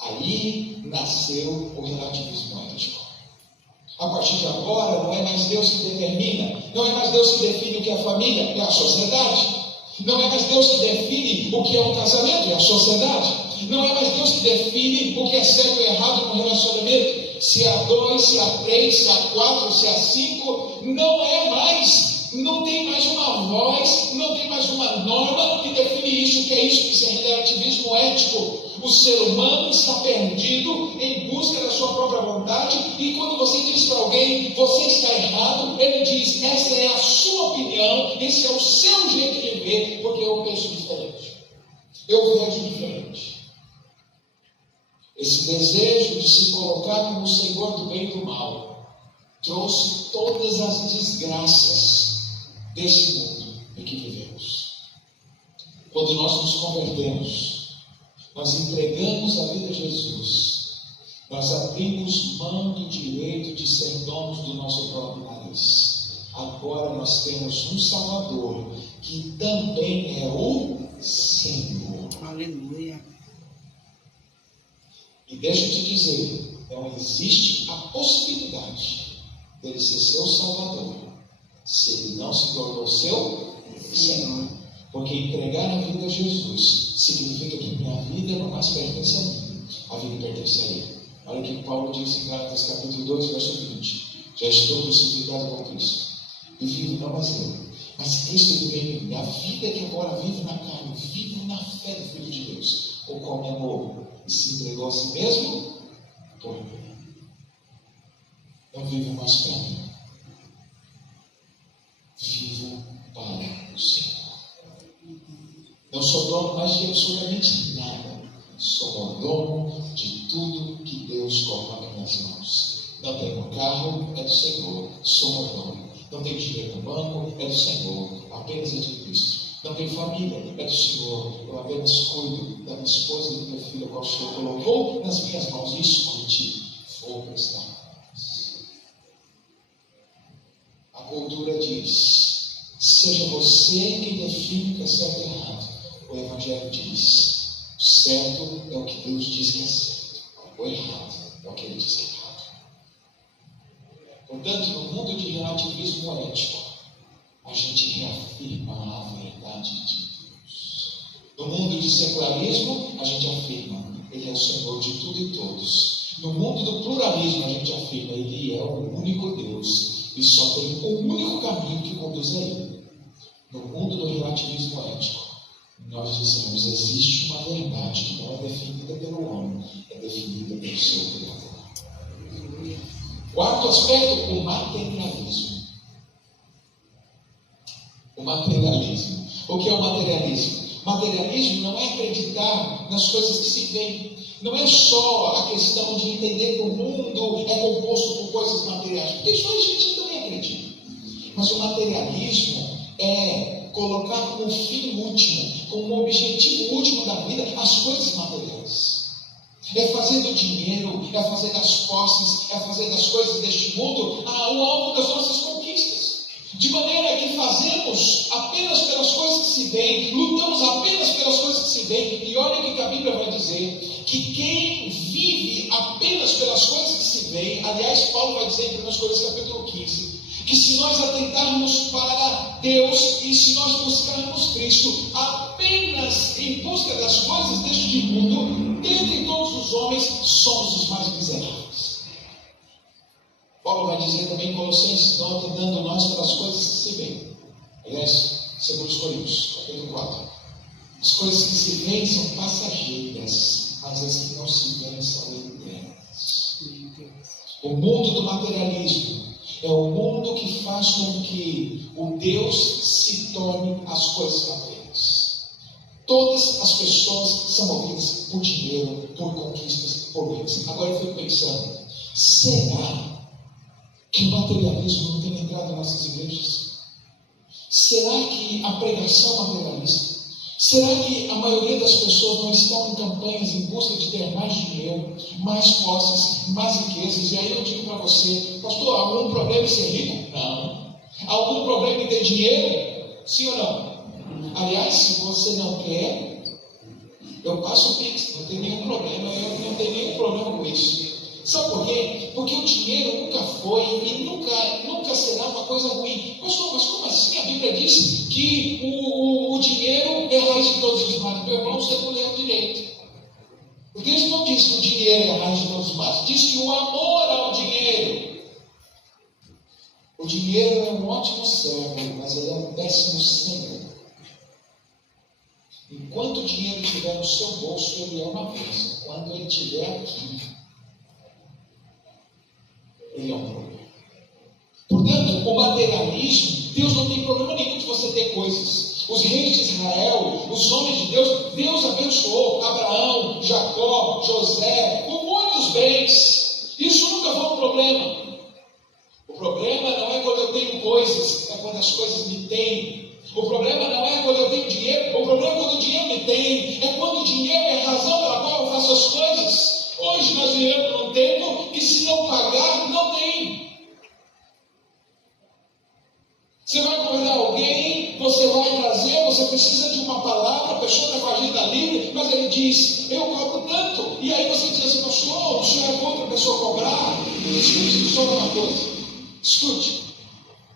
Aí nasceu o relativismo ético. A partir de agora, não é mais Deus que determina, não é mais Deus que define o que é a família, é a sociedade. Não é mais Deus que define o que é um casamento, é a sociedade. Não é mais Deus que define o que é certo ou errado no relacionamento. Se há 2, se há 3, se há 4, se há 5, não é mais. Não tem mais uma voz, não tem mais uma norma que define isso, que é isso, que é relativismo ético. O ser humano está perdido em busca da sua própria vontade, e quando você diz para alguém: você está errado, ele diz: essa é a sua opinião, esse é o seu jeito de ver, porque eu penso diferente, eu vejo diferente. Esse desejo de se colocar como o Senhor do bem e do mal trouxe todas as desgraças desse mundo em que vivemos. Quando nós nos convertemos, nós entregamos a vida a Jesus, nós abrimos mão do direito de ser donos do nosso próprio nariz. Agora nós temos um Salvador que também é o Senhor. Aleluia. E deixa eu te dizer, não existe a possibilidade dele ser seu Salvador se ele não se tornou seu Senhor. Porque entregar a vida a Jesus significa que minha vida não mais pertence a mim, a vida pertence a Ele. Olha o que Paulo diz em Gálatas capítulo 2, verso 20: já estou crucificado com Cristo, e vivo não mais eu, mas Cristo vive em mim. A vida que agora vivo na carne, vivo na fé do Filho de Deus, o qual me amou e se entregou a si mesmo por mim. Não vivo mais para mim, vivo para o Senhor. Não sou dono mais de absolutamente nada, sou dono de tudo que Deus coloca nas minhas mãos. Não tenho um carro, é do Senhor, sou dono. Não tenho dinheiro no banco, é do Senhor, apenas é de Cristo. Não tenho família, é do Senhor, eu apenas cuido da minha esposa e do meu filho, qual o Senhor colocou nas minhas mãos. E escute, vou prestar contas. A cultura diz: seja você quem define o que é certo e errado. O Evangelho diz: O certo é o que Deus diz que é certo. O errado é o que Ele diz que é errado. Portanto, no mundo de relativismo ético, a gente reafirma a verdade de Deus. No mundo de secularismo, a gente afirma: Ele é o Senhor de tudo e todos. No mundo do pluralismo, a gente afirma: Ele é o único Deus e só tem um único caminho que conduz a Ele. No mundo do relativismo ético, nós dizemos: existe uma verdade que não é definida pelo homem, é definida pelo seu Criador. Quarto aspecto, o materialismo. O materialismo. O que é o materialismo? Materialismo não é acreditar nas coisas que se veem. Não é só a questão de entender que o mundo é composto por coisas materiais, porque isso a gente também acredita. Mas o materialismo é colocar como fim último, como objetivo último da vida, as coisas materiais. É fazer do dinheiro, é fazer das posses, é fazer das coisas deste mundo o alvo das nossas conquistas. De maneira que fazemos apenas pelas coisas que se veem, lutamos apenas pelas coisas que se veem. E olha o que a Bíblia vai dizer: que quem vive apenas pelas coisas que se veem, aliás, Paulo vai dizer em 1 Coríntios capítulo 15, que se nós atentarmos para Deus e se nós buscarmos Cristo apenas em busca das coisas deste mundo, dentre todos os homens, somos os mais miseráveis. Paulo vai dizer também em Colossenses: não atentando nós pelas coisas que se veem. Aliás, 2 Coríntios, capítulo 4. As coisas que se veem são passageiras, mas as que não se veem são eternas. O mundo do materialismo é o mundo que faz com que o Deus se torne as coisas materiais. Todas as pessoas são movidas por dinheiro, por conquistas, por bens. Agora eu fico pensando: será que o materialismo não tem entrado em nossas igrejas? Será que a pregação materialista? Será que a maioria das pessoas não estão em campanhas em busca de ter mais dinheiro, mais posses, mais riquezas? E aí eu digo para você: pastor, algum problema em ser rico? Não. Algum problema em ter dinheiro? Sim ou não? Aliás, se você não quer, eu passo o Pix, não tem nenhum problema, eu não tenho nenhum problema com isso. Sabe por quê? Porque o dinheiro nunca foi e nunca será uma coisa ruim. Pastor, mas como assim? A Bíblia diz que o dinheiro é a raiz de todos os males. Meu irmão, você não leu direito. O texto não diz que o dinheiro é a raiz de todos os males. Diz que o amor ao dinheiro. O dinheiro é um ótimo servo, mas ele é um péssimo senhor. Enquanto o dinheiro estiver no seu bolso, ele é uma bênção. Quando ele estiver aqui, ele é um problema. Portanto, o materialismo, Deus não tem problema nenhum de você ter coisas. Os reis de Israel, os homens de Deus, Deus abençoou Abraão, Jacó, José, com muitos bens. Isso nunca foi um problema. O problema não é quando eu tenho coisas, é quando as coisas me têm. O problema não é quando eu tenho dinheiro, o problema é quando o dinheiro me tem. É quando o dinheiro é a razão pela qual eu faço as coisas. Hoje nós vivemos num tempo que, se não pagar, não tem. Você vai convidar alguém, você vai trazer, você precisa de uma palavra, a pessoa está com a agenda livre, mas ele diz: eu cobro tanto. E aí você diz assim: pastor, o senhor é contra a pessoa cobrar? Escute só uma coisa. Escute.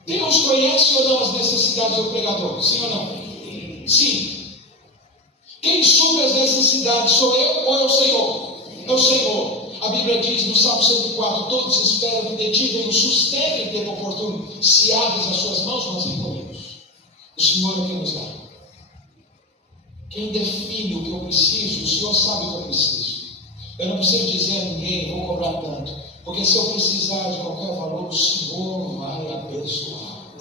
Deus conhece ou não as necessidades do pregador? Sim ou não? Sim. Quem supre as necessidades sou eu ou é o Senhor? É o Senhor. A Bíblia diz no Salmo 104: todos esperam que de ti venha o sustento em tempo oportuno. Se abres as suas mãos, nós recolhemos. O Senhor é quem nos dá. Quem define o que eu preciso, o Senhor sabe o que eu preciso. Eu não preciso dizer a ninguém: vou cobrar tanto. Porque se eu precisar de qualquer valor, o Senhor vai abençoar.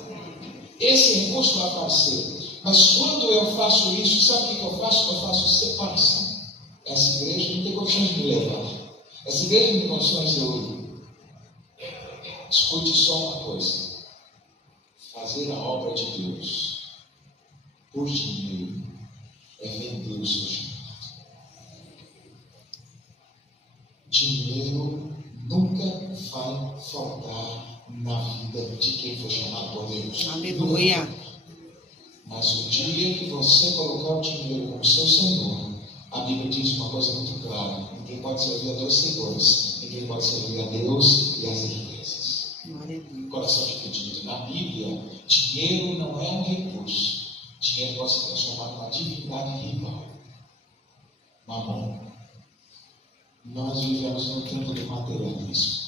Esse recurso vai aparecer. Mas quando eu faço isso, sabe o que eu faço? Eu faço separação. Essa igreja não tem condições de me levar. Essa igreja não tem condições de eu ir. Escute só uma coisa: fazer a obra de Deus por dinheiro é vender o seu chamado. Dinheiro nunca vai faltar na vida de quem foi chamado por Deus. Aleluia. Mas o dia que você colocar o dinheiro como seu Senhor, A Bíblia diz uma coisa muito clara: ninguém pode servir a dois senhores, ninguém pode servir a Deus e às riquezas. Glória a Deus. Coração dividido. Na Bíblia, dinheiro não é um recurso. Dinheiro pode se transformar numa divindade rival. Mamon. Nós vivemos no tempo do materialismo.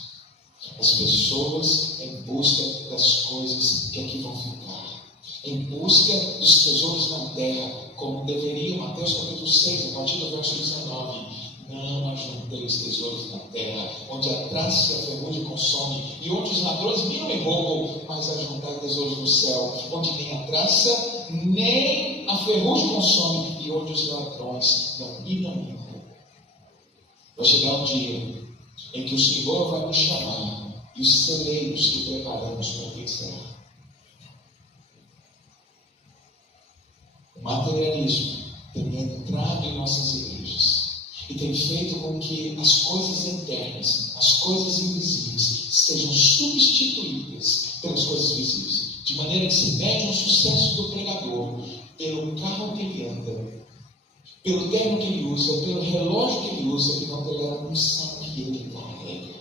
As pessoas em busca das coisas que aqui vão ficar, em busca dos tesouros na terra, como deveria Mateus capítulo 6, a partir do verso 19. Não ajunteis tesouros na terra, onde a traça e a ferrugem consome, e onde os ladrões minam e roubam, mas ajuntai tesouros no céu, onde nem a traça nem a ferrugem consome, e onde os ladrões não minam e roubam. Vai chegar um dia em que o Senhor vai nos chamar, e os celeiros que preparamos para vencer. O materialismo tem entrado em nossas igrejas e tem feito com que as coisas eternas, as coisas invisíveis, sejam substituídas pelas coisas visíveis, de maneira que se mede o sucesso do pregador pelo carro que ele anda, pelo terno que ele usa, pelo relógio que ele usa, e não pela unção que ele carrega.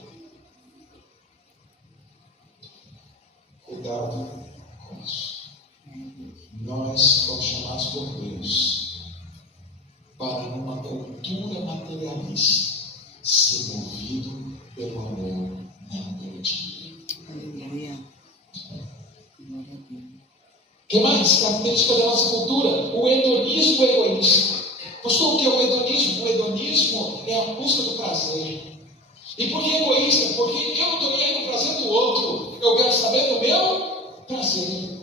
Cuidado com isso. Nós fomos chamados por Deus para, numa cultura materialista, ser movido pelo amor, não pelo dinheiro. Aleluia. Glória a Deus. O que mais? Característica da nossa cultura: o hedonismo e o egoísmo. Pastor, o que é o hedonismo? O hedonismo é a busca do prazer. E por que egoísta? Porque eu não estou nem aí no prazer do outro, eu quero saber do meu prazer.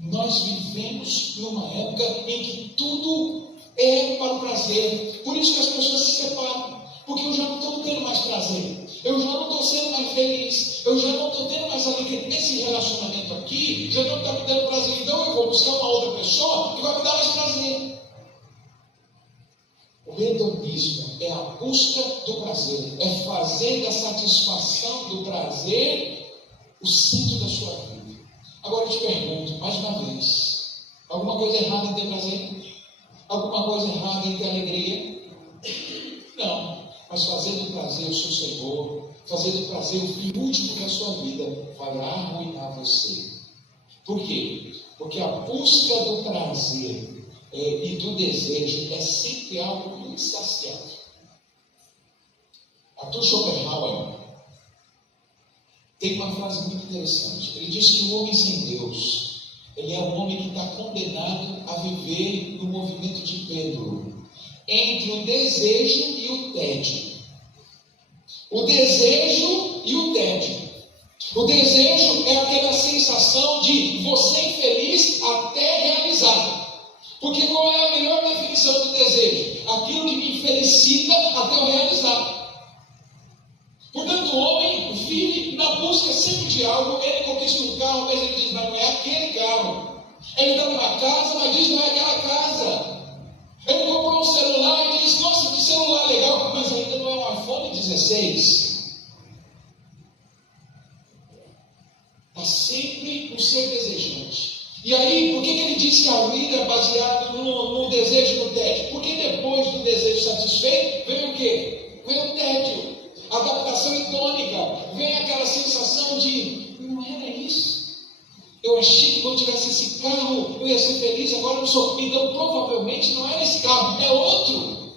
Nós vivemos numa época em que tudo é para o prazer. Por isso que as pessoas se separam. Porque eu já não estou tendo mais prazer, eu já não estou sendo mais feliz, eu já não estou tendo mais alegria. Esse relacionamento aqui já não está me dando prazer, então eu vou buscar uma outra pessoa que vai me dar mais prazer. O hedonismo é a busca do prazer, é fazer da satisfação do prazer o centro da sua vida. Agora eu te pergunto, mais uma vez, alguma coisa errada em ter prazer? Alguma coisa errada em ter alegria? Não, mas fazer do prazer o seu Senhor, fazer do prazer o fim último da sua vida, vai arruinar você. Por quê? Porque a busca do prazer e do desejo é sempre algo insaciável. Arthur Schopenhauer tem uma frase muito interessante. Ele diz que o homem sem Deus, ele é um homem que está condenado a viver no movimento de Pedro, entre o desejo e o tédio. O desejo e o tédio. O desejo é aquela sensação de você infeliz até realizar. Porque qual é a melhor definição do desejo? Aquilo que me felicita até eu realizar. Portanto, o homem vive na busca sempre de algo. Ele conquista um carro, mas ele diz, mas não é aquele carro. Ele está numa casa, mas diz, não é aquela casa. Ele comprou um celular e diz, nossa, que celular legal, mas ainda não é um iPhone 16. Está sempre o ser desejante. E aí, por que ele diz que a vida é baseada no desejo e no tédio? Porque depois do desejo satisfeito, vem o quê? Vem o tédio, a adaptação hedônica, vem aquela sensação de, não era isso. Eu achei que quando tivesse esse carro, eu ia ser feliz, agora eu não sou. Então, provavelmente, não era esse carro, é outro.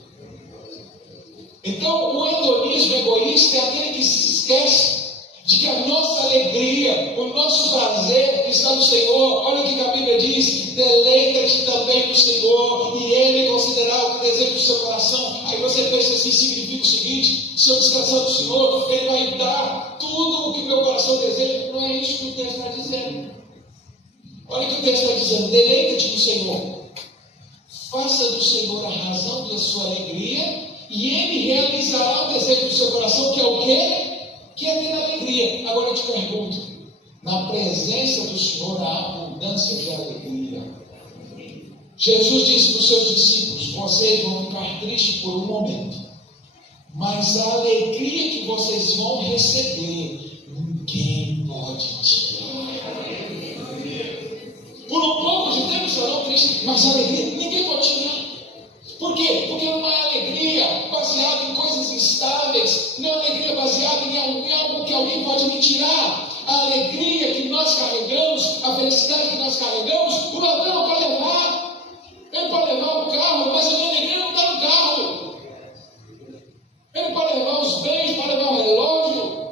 Então, o hedonismo egoísta é aquele que se esquece de que a nossa alegria, o nosso prazer está no Senhor. Olha o que a Bíblia diz: deleita-te também no Senhor, e Ele considerará o que deseja do seu coração. Aí você pensa assim, significa o seguinte: se eu descansar do Senhor, Ele vai dar tudo o que meu coração deseja. Não é isso que o texto está dizendo. Olha o que o texto está dizendo: deleita-te no Senhor, faça do Senhor a razão da sua alegria, e Ele realizará o desejo do seu coração, que é o quê? Que é ter alegria. Agora eu te pergunto, na presença do Senhor há abundância de alegria. Jesus disse para os seus discípulos: vocês vão ficar tristes por um momento, mas a alegria que vocês vão receber, ninguém pode tirar. Por um pouco de tempo serão tristes, mas a alegria ninguém pode tirar. Por quê? Porque não é alegria baseada em coisas instáveis, não é alegria baseada em algo que alguém pode me tirar. A alegria que nós carregamos, a felicidade que nós carregamos, o ladrão pode levar. Ele pode levar o carro, mas a minha alegria não está no carro. Ele pode levar os bens, pode levar o relógio,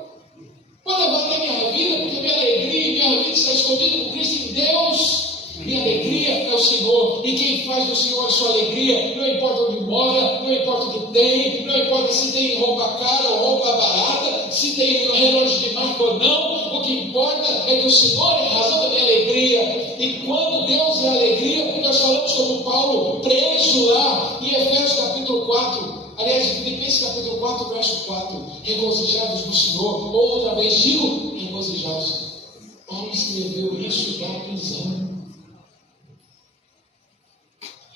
pode levar até minha vida, porque minha alegria, minha vida está escondida com Cristo em Deus. Minha alegria é o Senhor, e quem faz do Senhor a sua alegria, não importa onde mora, não importa o que tem, não importa se tem roupa cara ou roupa barata, se tem relógio de marca ou não, o que importa é que o Senhor é a razão da minha alegria. E quando Deus é a alegria, nós falamos como Paulo, preso lá em Efésios capítulo 4, aliás, Filipenses capítulo 4, verso 4, regozijados no Senhor, ou outra vez digo, regozijados. Paulo escreveu isso da prisão.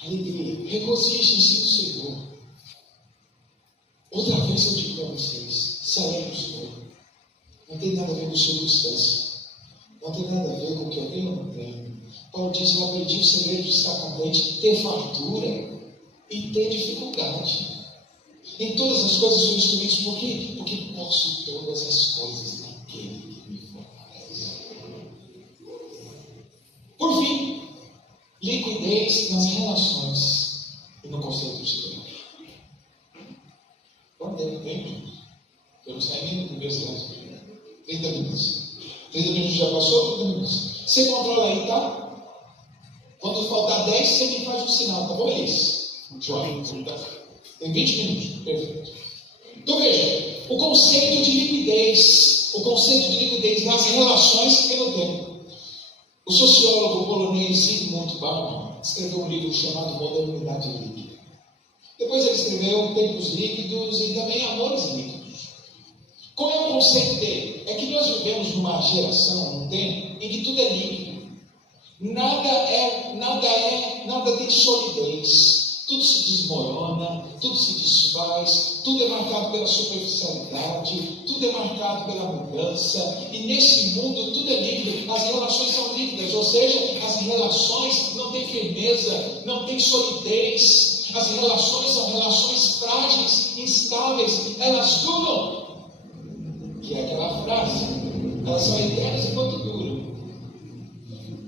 Alegria, regozijem-se no Senhor. Outra vez eu digo para vocês, se alegrem no Senhor. Não tem nada a ver com circunstância, não tem nada a ver com o que eu tenho ou não tenho. Paulo diz: eu aprendi o segredo de estar contente, ter fartura e ter dificuldade. Em todas as coisas sou instruído, por quê? Porque posso todas as coisas naquele que me fortalece. Por fim, liquidez nas relações e no conceito de tempo. Quanto tempo tem? Eu não sei nem no meu slide. 30 minutos. 30 minutos já passou? 30 minutos. Você controla aí, tá? Quando faltar 10, você me faz um sinal, tá bom, Elis? Joia. Tem 20 minutos. Perfeito. Então veja, o conceito de liquidez nas relações e no tempo. O sociólogo polonês Zygmunt Bauman escreveu um livro chamado Modernidade Líquida. Depois ele escreveu Tempos Líquidos e também Amores Líquidos. Qual é o conceito dele? É que nós vivemos numa geração, num tempo, em que tudo é líquido. Nada tem solidez. Tudo se desmorona, tudo se desfaz, tudo é marcado pela superficialidade, tudo é marcado pela mudança, e nesse mundo tudo é líquido, as relações são líquidas, ou seja, as relações não têm firmeza, não têm solidez, as relações são relações frágeis, instáveis, elas duram, que é aquela frase, elas são eternas enquanto duram.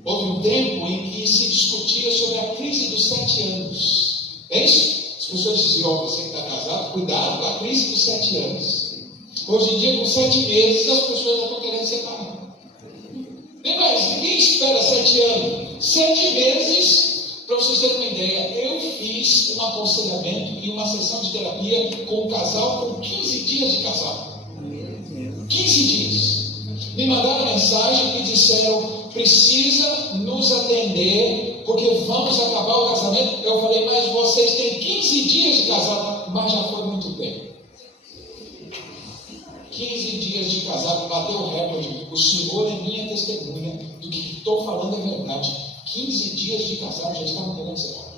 Houve um tempo em que se discutia sobre a crise dos 7 anos. É isso? As pessoas diziam: você que está casado, cuidado com a crise dos 7 anos. Hoje em dia, com 7 meses, as pessoas já estão querendo separar. Nem mais, ninguém espera 7 anos. 7 meses, para vocês terem uma ideia, eu fiz um aconselhamento e uma sessão de terapia com um casal com 15 dias de casal. 15 dias. Me mandaram mensagem e disseram: precisa nos atender, porque vamos acabar o casamento. Eu falei: mas vocês têm 15 dias de casado, mas já foi muito bem. 15 dias de casado, bateu o recorde. O Senhor é minha testemunha do que estou falando é verdade. 15 dias de casado já estavam querendo separar.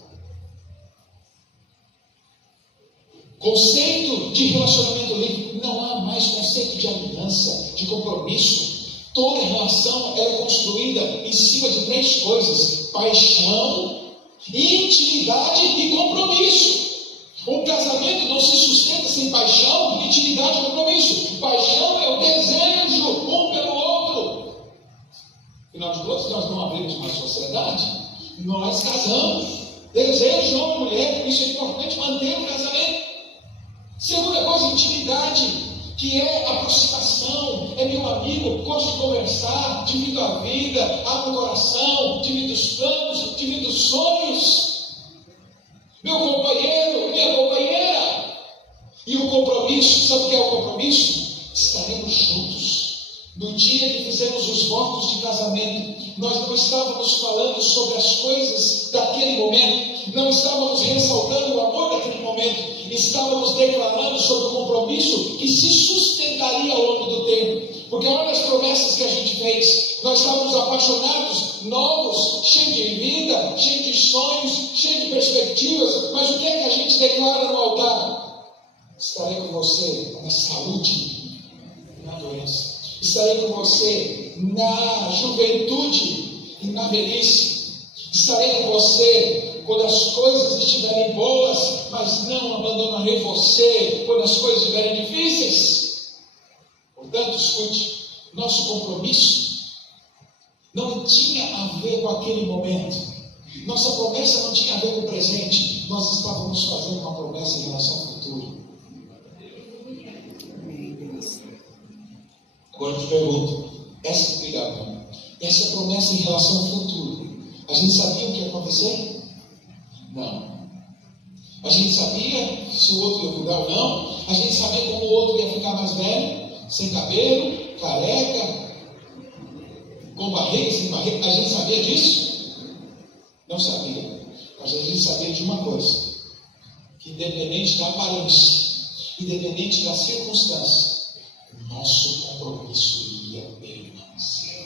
Conceito de relacionamento livre, não há mais conceito de aliança, de compromisso. Toda relação é construída em cima de 3 coisas: paixão, intimidade e compromisso. Um casamento não se sustenta sem paixão, intimidade e compromisso. Paixão é o desejo um pelo outro. Afinal de contas, nós não abrimos uma sociedade, nós casamos. Desejo homem e mulher, isso é importante, manter o casamento. Segunda coisa, intimidade, que é aproximação, é meu amigo, gosto de conversar, divido a vida, abro o coração, divido os planos, divido os sonhos. Meu companheiro, minha companheira. E o compromisso, sabe o que é o compromisso? Estaremos juntos. No dia que fizemos os votos de casamento, nós não estávamos falando sobre as coisas daquele momento, não estávamos ressaltando o amor daquele momento, estávamos declarando sobre o compromisso que se sustentaria ao longo do tempo. Porque olha as promessas que a gente fez. Nós estávamos apaixonados, novos, cheios de vida, cheios de sonhos, cheios de perspectivas. Mas o que é que a gente declara no altar? Estarei com você na saúde, na doença. Estarei com você na juventude e na velhice. Estarei com você quando as coisas estiverem boas, mas não abandonarei você quando as coisas estiverem difíceis. Portanto, escute, nosso compromisso não tinha a ver com aquele momento. Nossa promessa não tinha a ver com o presente. Nós estávamos fazendo uma promessa em relação ao futuro. Agora eu te pergunto, essa promessa em relação ao futuro, a gente sabia o que ia acontecer? Não. A gente sabia se o outro ia mudar ou não? A gente sabia como o outro ia ficar mais velho, sem cabelo, careca, com barriga, sem barriga? A gente sabia disso? Não sabia. Mas a gente sabia de uma coisa, que independente da aparência, independente da circunstância, o nosso compromisso ia permanecer.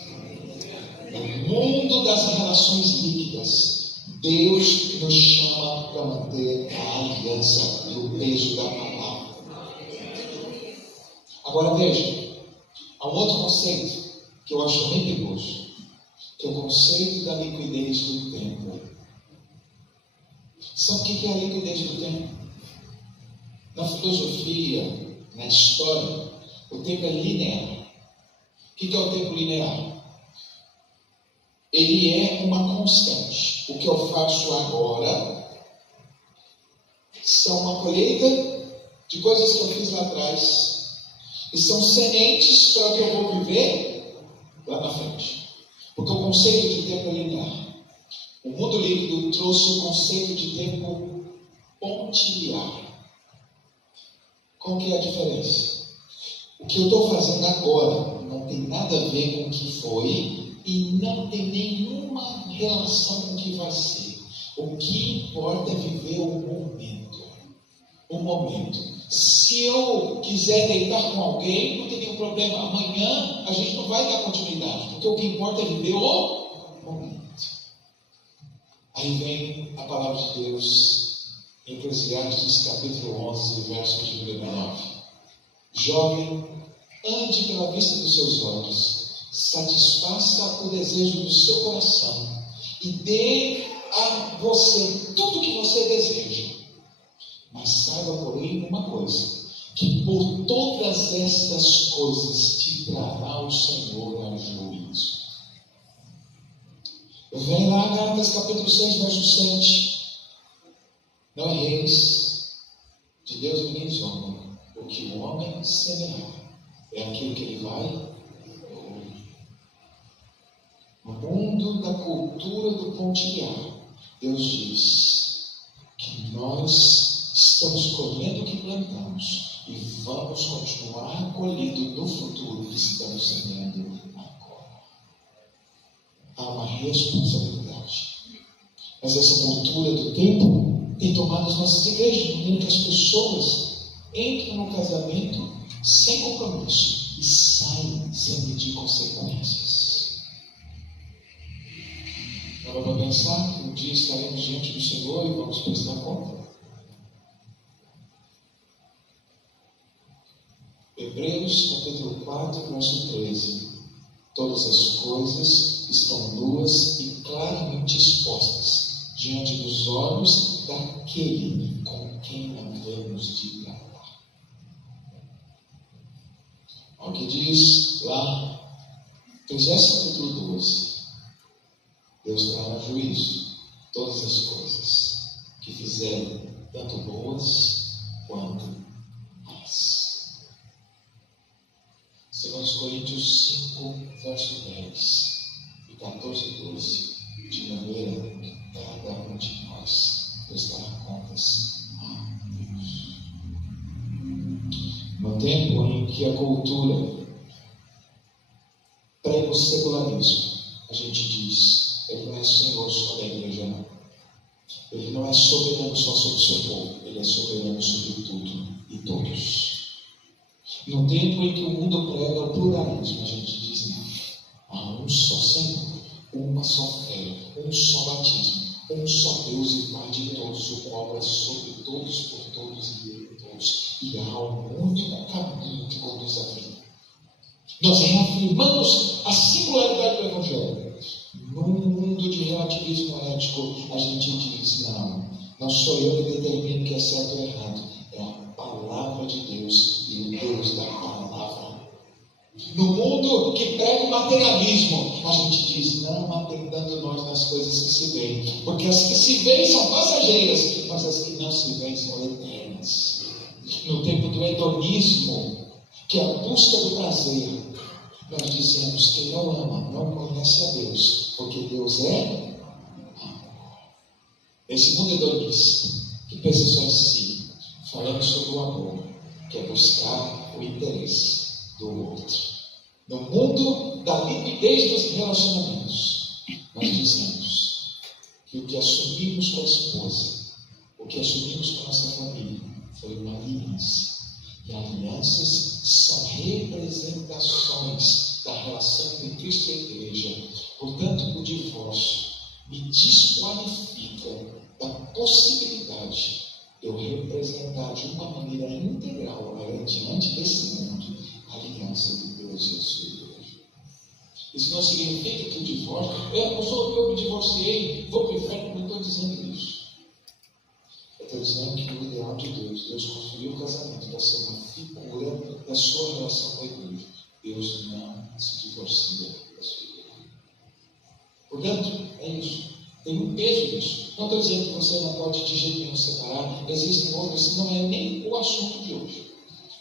No mundo das relações líquidas, Deus nos chama para manter a aliança e o peso da palavra. Agora veja, há um outro conceito que eu acho bem perigoso, que é o conceito da liquidez do tempo. Sabe o que é a liquidez do tempo? Na filosofia, na história, o tempo é linear. O que é o tempo linear? Ele é uma constante. O que eu faço agora são uma colheita de coisas que eu fiz lá atrás, e são sementes para o que eu vou viver lá na frente. Porque o conceito de tempo é linear. O mundo líquido trouxe o conceito de tempo pontilhar. Qual que é a diferença? O que eu estou fazendo agora não tem nada a ver com o que foi e não tem nenhuma relação com o que vai ser. O que importa é viver o momento. O momento. Se eu quiser deitar com alguém, não tem nenhum problema. Amanhã a gente não vai dar continuidade, porque o que importa é viver o momento. Aí vem a palavra de Deus em Eclesiastes capítulo 11, verso de número 9. Jovem, ande pela vista dos seus olhos, satisfaça o desejo do seu coração e dê a você tudo o que você deseja. Mas saiba, porém, uma coisa, que por todas estas coisas te trará o Senhor a juízo. Vem lá, Gálatas capítulo 6, verso 7. Não erreis, de Deus ninguém zomba. O que o homem semear é aquilo que ele vai colher. No mundo da cultura do pontilhar, Deus diz que nós estamos colhendo o que plantamos e vamos continuar colhendo no futuro o que estamos semeando agora. Há uma responsabilidade. Mas essa cultura do tempo tem tomado as nossas igrejas, no mundo que as pessoas entram no casamento sem compromisso e saem sem medir consequências. Agora para pensar que um dia estaremos diante do Senhor e vamos prestar conta. Hebreus capítulo 4, verso 13. Todas as coisas estão nuas e claramente expostas diante dos olhos daquele com quem havemos de tratar. Olha o que diz lá, Eclesiastes capítulo 12. Deus trará juízo todas as coisas que fizeram, tanto boas quanto más. 2 Coríntios 5, verso 10 e 14 e 12, de maneira que cada um de nós prestará contas a Deus. No tempo em que a cultura prega o secularismo, a gente diz, ele não é Senhor só da igreja, não. Ele não é soberano só sobre o seu povo, ele é soberano sobre tudo e todos. No tempo em que o mundo prega o pluralismo, a gente diz não. Há um só Senhor, uma só fé, um só batismo, um só Deus e Pai de todos, o qual é sobre todos, por todos e em todos. E há um único caminho que conduz à vida. Nós reafirmamos a singularidade do Evangelho. Num mundo de relativismo dogmático, a gente diz, não sou eu que determino o que é certo ou errado, é a palavra de Deus e o Deus da palavra. No mundo que prega o materialismo, a gente diz, não atendendo nós nas coisas que se veem, porque as que se veem são passageiras, mas as que não se veem são eternas. No tempo do hedonismo, que é a busca do prazer, nós dizemos que não ama, não conhece a Deus, porque Deus é amor. Esse mundo hedonista, que pensa só em si, falando sobre o amor, que é buscar o interesse do outro. No mundo da liquidez dos relacionamentos, nós dizemos que o que assumimos com a esposa, o que assumimos com a nossa família, foi uma aliança. E alianças são representações da relação entre Cristo e a igreja. Portanto, o divórcio me desqualifica da possibilidade de eu representar de uma maneira integral, diante desse mundo, a aliança de Deus e a sua igreja. Isso não significa que o divórcio, eu me divorciei, vou para o inferno, não estou dizendo isso. Eu estou dizendo que o ideal de Deus construiu o casamento para ser uma figura da sua relação com a igreja. Deus não se divorcia da sua igreja. Portanto, é isso. Tem um peso nisso. Não estou dizendo que você não pode de jeito nenhum separar. Existem outras, isso não é nem o assunto de hoje.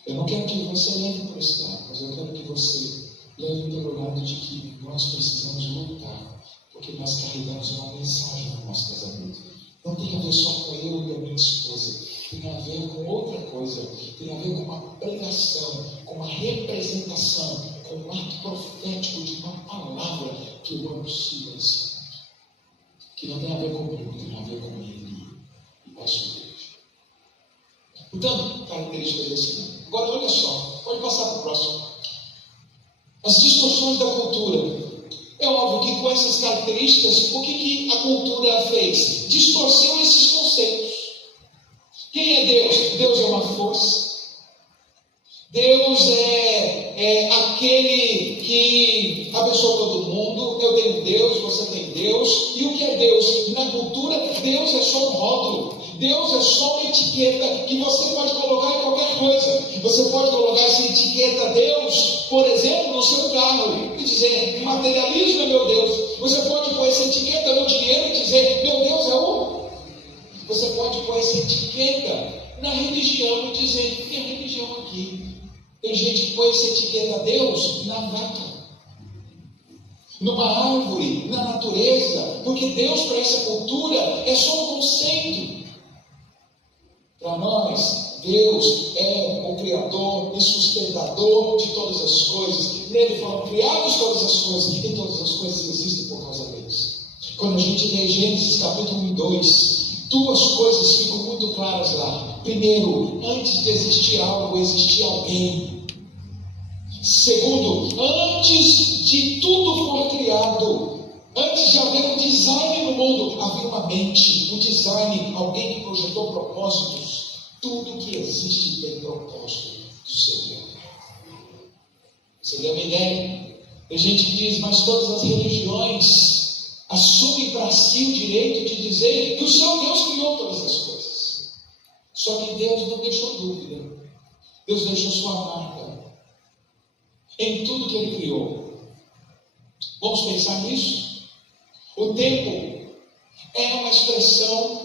Eu não quero que você leve por esse lado, mas eu quero que você leve pelo lado de que nós precisamos lutar, porque nós carregamos uma mensagem no nosso casamento. Não tem a ver só com eu e a minha esposa, tem a ver com outra coisa, tem a ver com uma pregação, com uma representação, com um ato profético de uma palavra que eu anuncio nesse mundo, que não tem a ver comigo, tem a ver com ele e com a sua igreja. Portanto, características desse mundo. Agora, olha só, pode passar para o próximo. As distorções da cultura. É óbvio que com essas características, o que a cultura fez? Distorceu esses conceitos. Quem é Deus? Deus é uma força. Deus é aquele que abençoa todo mundo. Eu tenho Deus, você tem Deus. E o que é Deus? Na cultura, Deus é só um rótulo. Deus é só uma etiqueta que você pode colocar em qualquer coisa. Você pode colocar essa etiqueta Deus, por exemplo, no seu carro e dizer, materialismo é meu Deus. Você pode pôr essa etiqueta no dinheiro e dizer, meu Deus é o. Você pode pôr essa etiqueta na religião e dizer, tem a religião aqui. Tem gente que põe essa etiqueta Deus na vaca, numa árvore, na natureza, porque Deus para essa cultura é só um conceito. Para nós, Deus é o Criador e sustentador de todas as coisas. Nele foram criadas todas as coisas, e todas as coisas existem por causa deles. Quando a gente lê Gênesis capítulo 1 e 2, duas coisas ficam muito claras lá. Primeiro, antes de existir algo, existia alguém. Segundo, antes de tudo for criado, antes de haver um design no mundo, havia uma mente, um design, alguém que projetou propósitos. Tudo que existe tem propósito do seu Deus. Você deu uma ideia? Tem gente que diz, mas todas as religiões assumem para si o direito de dizer que o seu Deus criou todas as coisas. Só que Deus não deixou dúvida. Deus deixou sua marca em tudo que Ele criou. Vamos pensar nisso? O tempo é uma expressão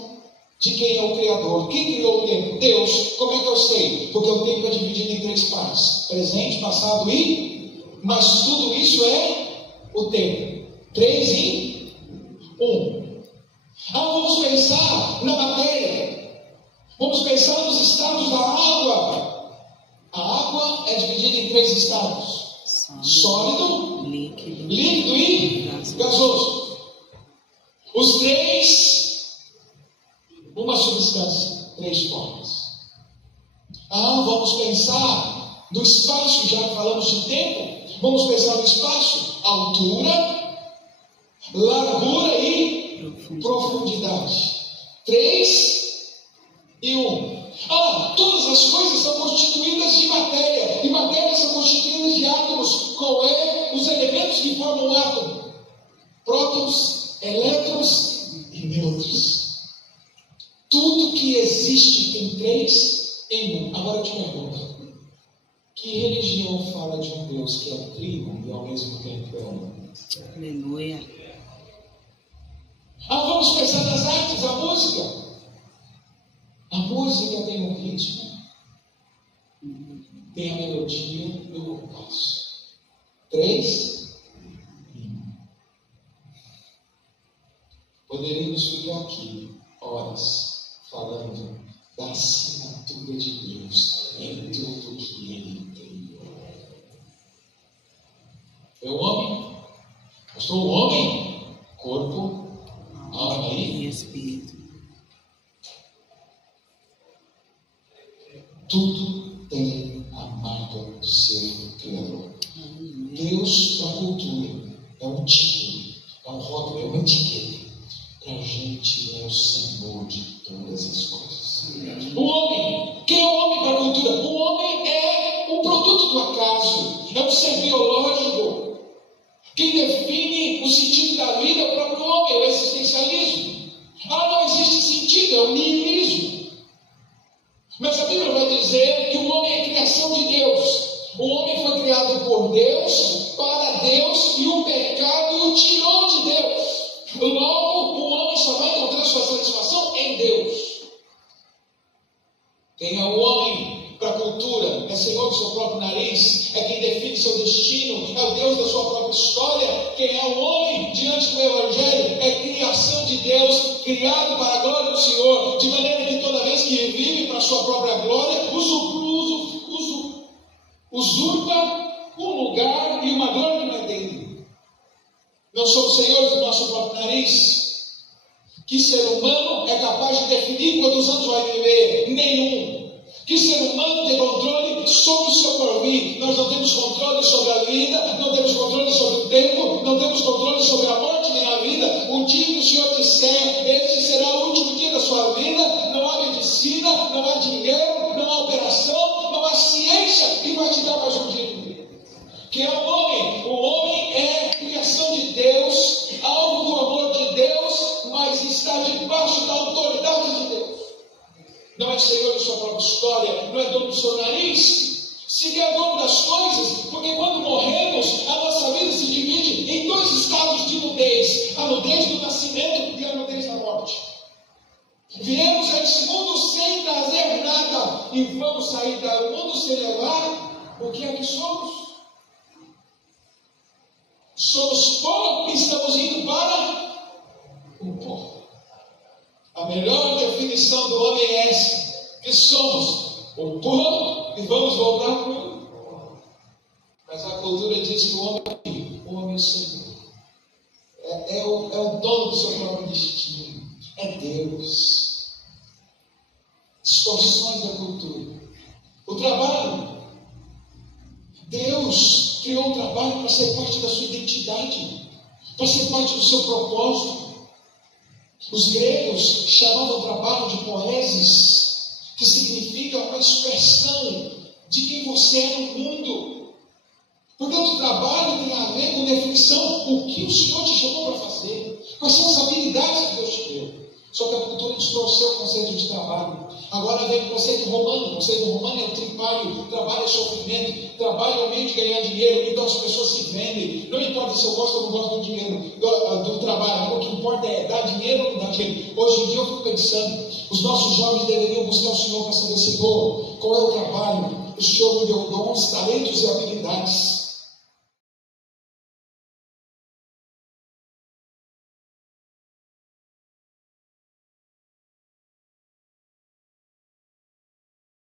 de quem é o Criador. Quem criou o tempo? Deus. Como é que eu sei? Porque o tempo é dividido em três partes: presente, passado e... Mas tudo isso é o tempo. 3 em 1. Vamos pensar na matéria. Vamos pensar nos estados da água. A água é dividida em 3 estados: sólido, líquido e gasoso. Os 3, uma substância, 3 formas. Vamos pensar no espaço, já que falamos de tempo. Vamos pensar no espaço: altura, largura e profundidade. 3 e 1. Todas as coisas são constituídas de matéria, e matérias são constituídas de átomos. Qual é os elementos que formam o átomo? Prótons, elétrons e outros. Tudo que existe tem três em um. Agora eu te pergunto, que religião fala de um Deus que é trino e ao mesmo tempo é um? Aleluia. Vamos pensar nas artes, a música. A música tem um ritmo, tem a melodia e o compasso. Três. Poderíamos ficar aqui horas falando da assinatura de Deus em tudo que Ele tem. É o homem, pastor, o homem, corpo, alma E e espírito. tudo tem a marca do seu Criador. Deus para a cultura é um título, é um rótulo, é uma etiqueta. Para a gente é o Senhor de todas as coisas. O homem, quem é o homem para a cultura? O homem é um produto do acaso, é um ser biológico. Quem define o sentido da vida é o próprio homem, é o existencialismo. Não existe sentido, é o niilismo. Mas a Bíblia vai dizer que o homem é criação de Deus. O homem foi criado por Deus, para Deus, e o pecado o tirou de Deus. Logo, o homem só vai encontrar sua satisfação em Deus. Quem é o homem para a cultura? É Senhor do seu próprio nariz, é quem define seu destino, é o Deus da sua própria história. Quem é o homem diante do Evangelho? É criação de Deus, criado para a glória do Senhor, de maneira que toda vez que vive para a sua própria glória, usurpa um lugar e uma glória que não é dele. Não somos senhores do nosso próprio nariz. Que ser humano é capaz de definir quantos anos vai viver? Nenhum. Que ser humano tem controle sobre o seu porvir? Nós não temos controle sobre a vida, não temos controle sobre o tempo, não temos controle sobre a morte nem a vida. O dia que o Senhor disser, este será o último dia da sua vida, não há medicina, não há dinheiro, não há operação, não há ciência que vai te dar mais um dia de vida. Que é o homem? O homem é criação de Deus, algo do amor de Deus, mas está debaixo da autoridade de Deus. Não é senhor da sua própria história, não é dono do seu nariz, sequer é dono das coisas, porque quando morremos, a nossa vida se divide em dois estados de nudez: a nudez do nascimento e a nudez da morte. Viemos a esse mundo sem trazer nada e vamos sair do mundo sem levar o que é que somos. Somos pó e estamos indo para o pó. A melhor definição do homem é essa: que somos o pó e vamos voltar para o pó. Mas a cultura diz que o homem é o Senhor. É o dono do seu próprio destino. É Deus. Distorções da cultura. O trabalho. Deus criou o trabalho para ser parte da sua identidade, para ser parte do seu propósito. Os gregos chamavam o trabalho de poesis, que significa uma expressão de quem você é no mundo. Portanto, o trabalho tem a ver com definição o que o Senhor te chamou para fazer, quais são as habilidades que Deus te deu. Só que a cultura distorceu o conceito de trabalho. Agora vem o conceito romano. O conceito romano é o tripário: trabalho é sofrimento, trabalho é o meio de ganhar dinheiro. Então as pessoas se vendem. Não importa se eu gosto ou não gosto do dinheiro, do trabalho. O que importa é dar dinheiro ou não dar dinheiro. Hoje em dia eu fico pensando, os nossos jovens deveriam buscar o Senhor para saber, Senhor, qual é o trabalho? O Senhor me deu dons, talentos e habilidades.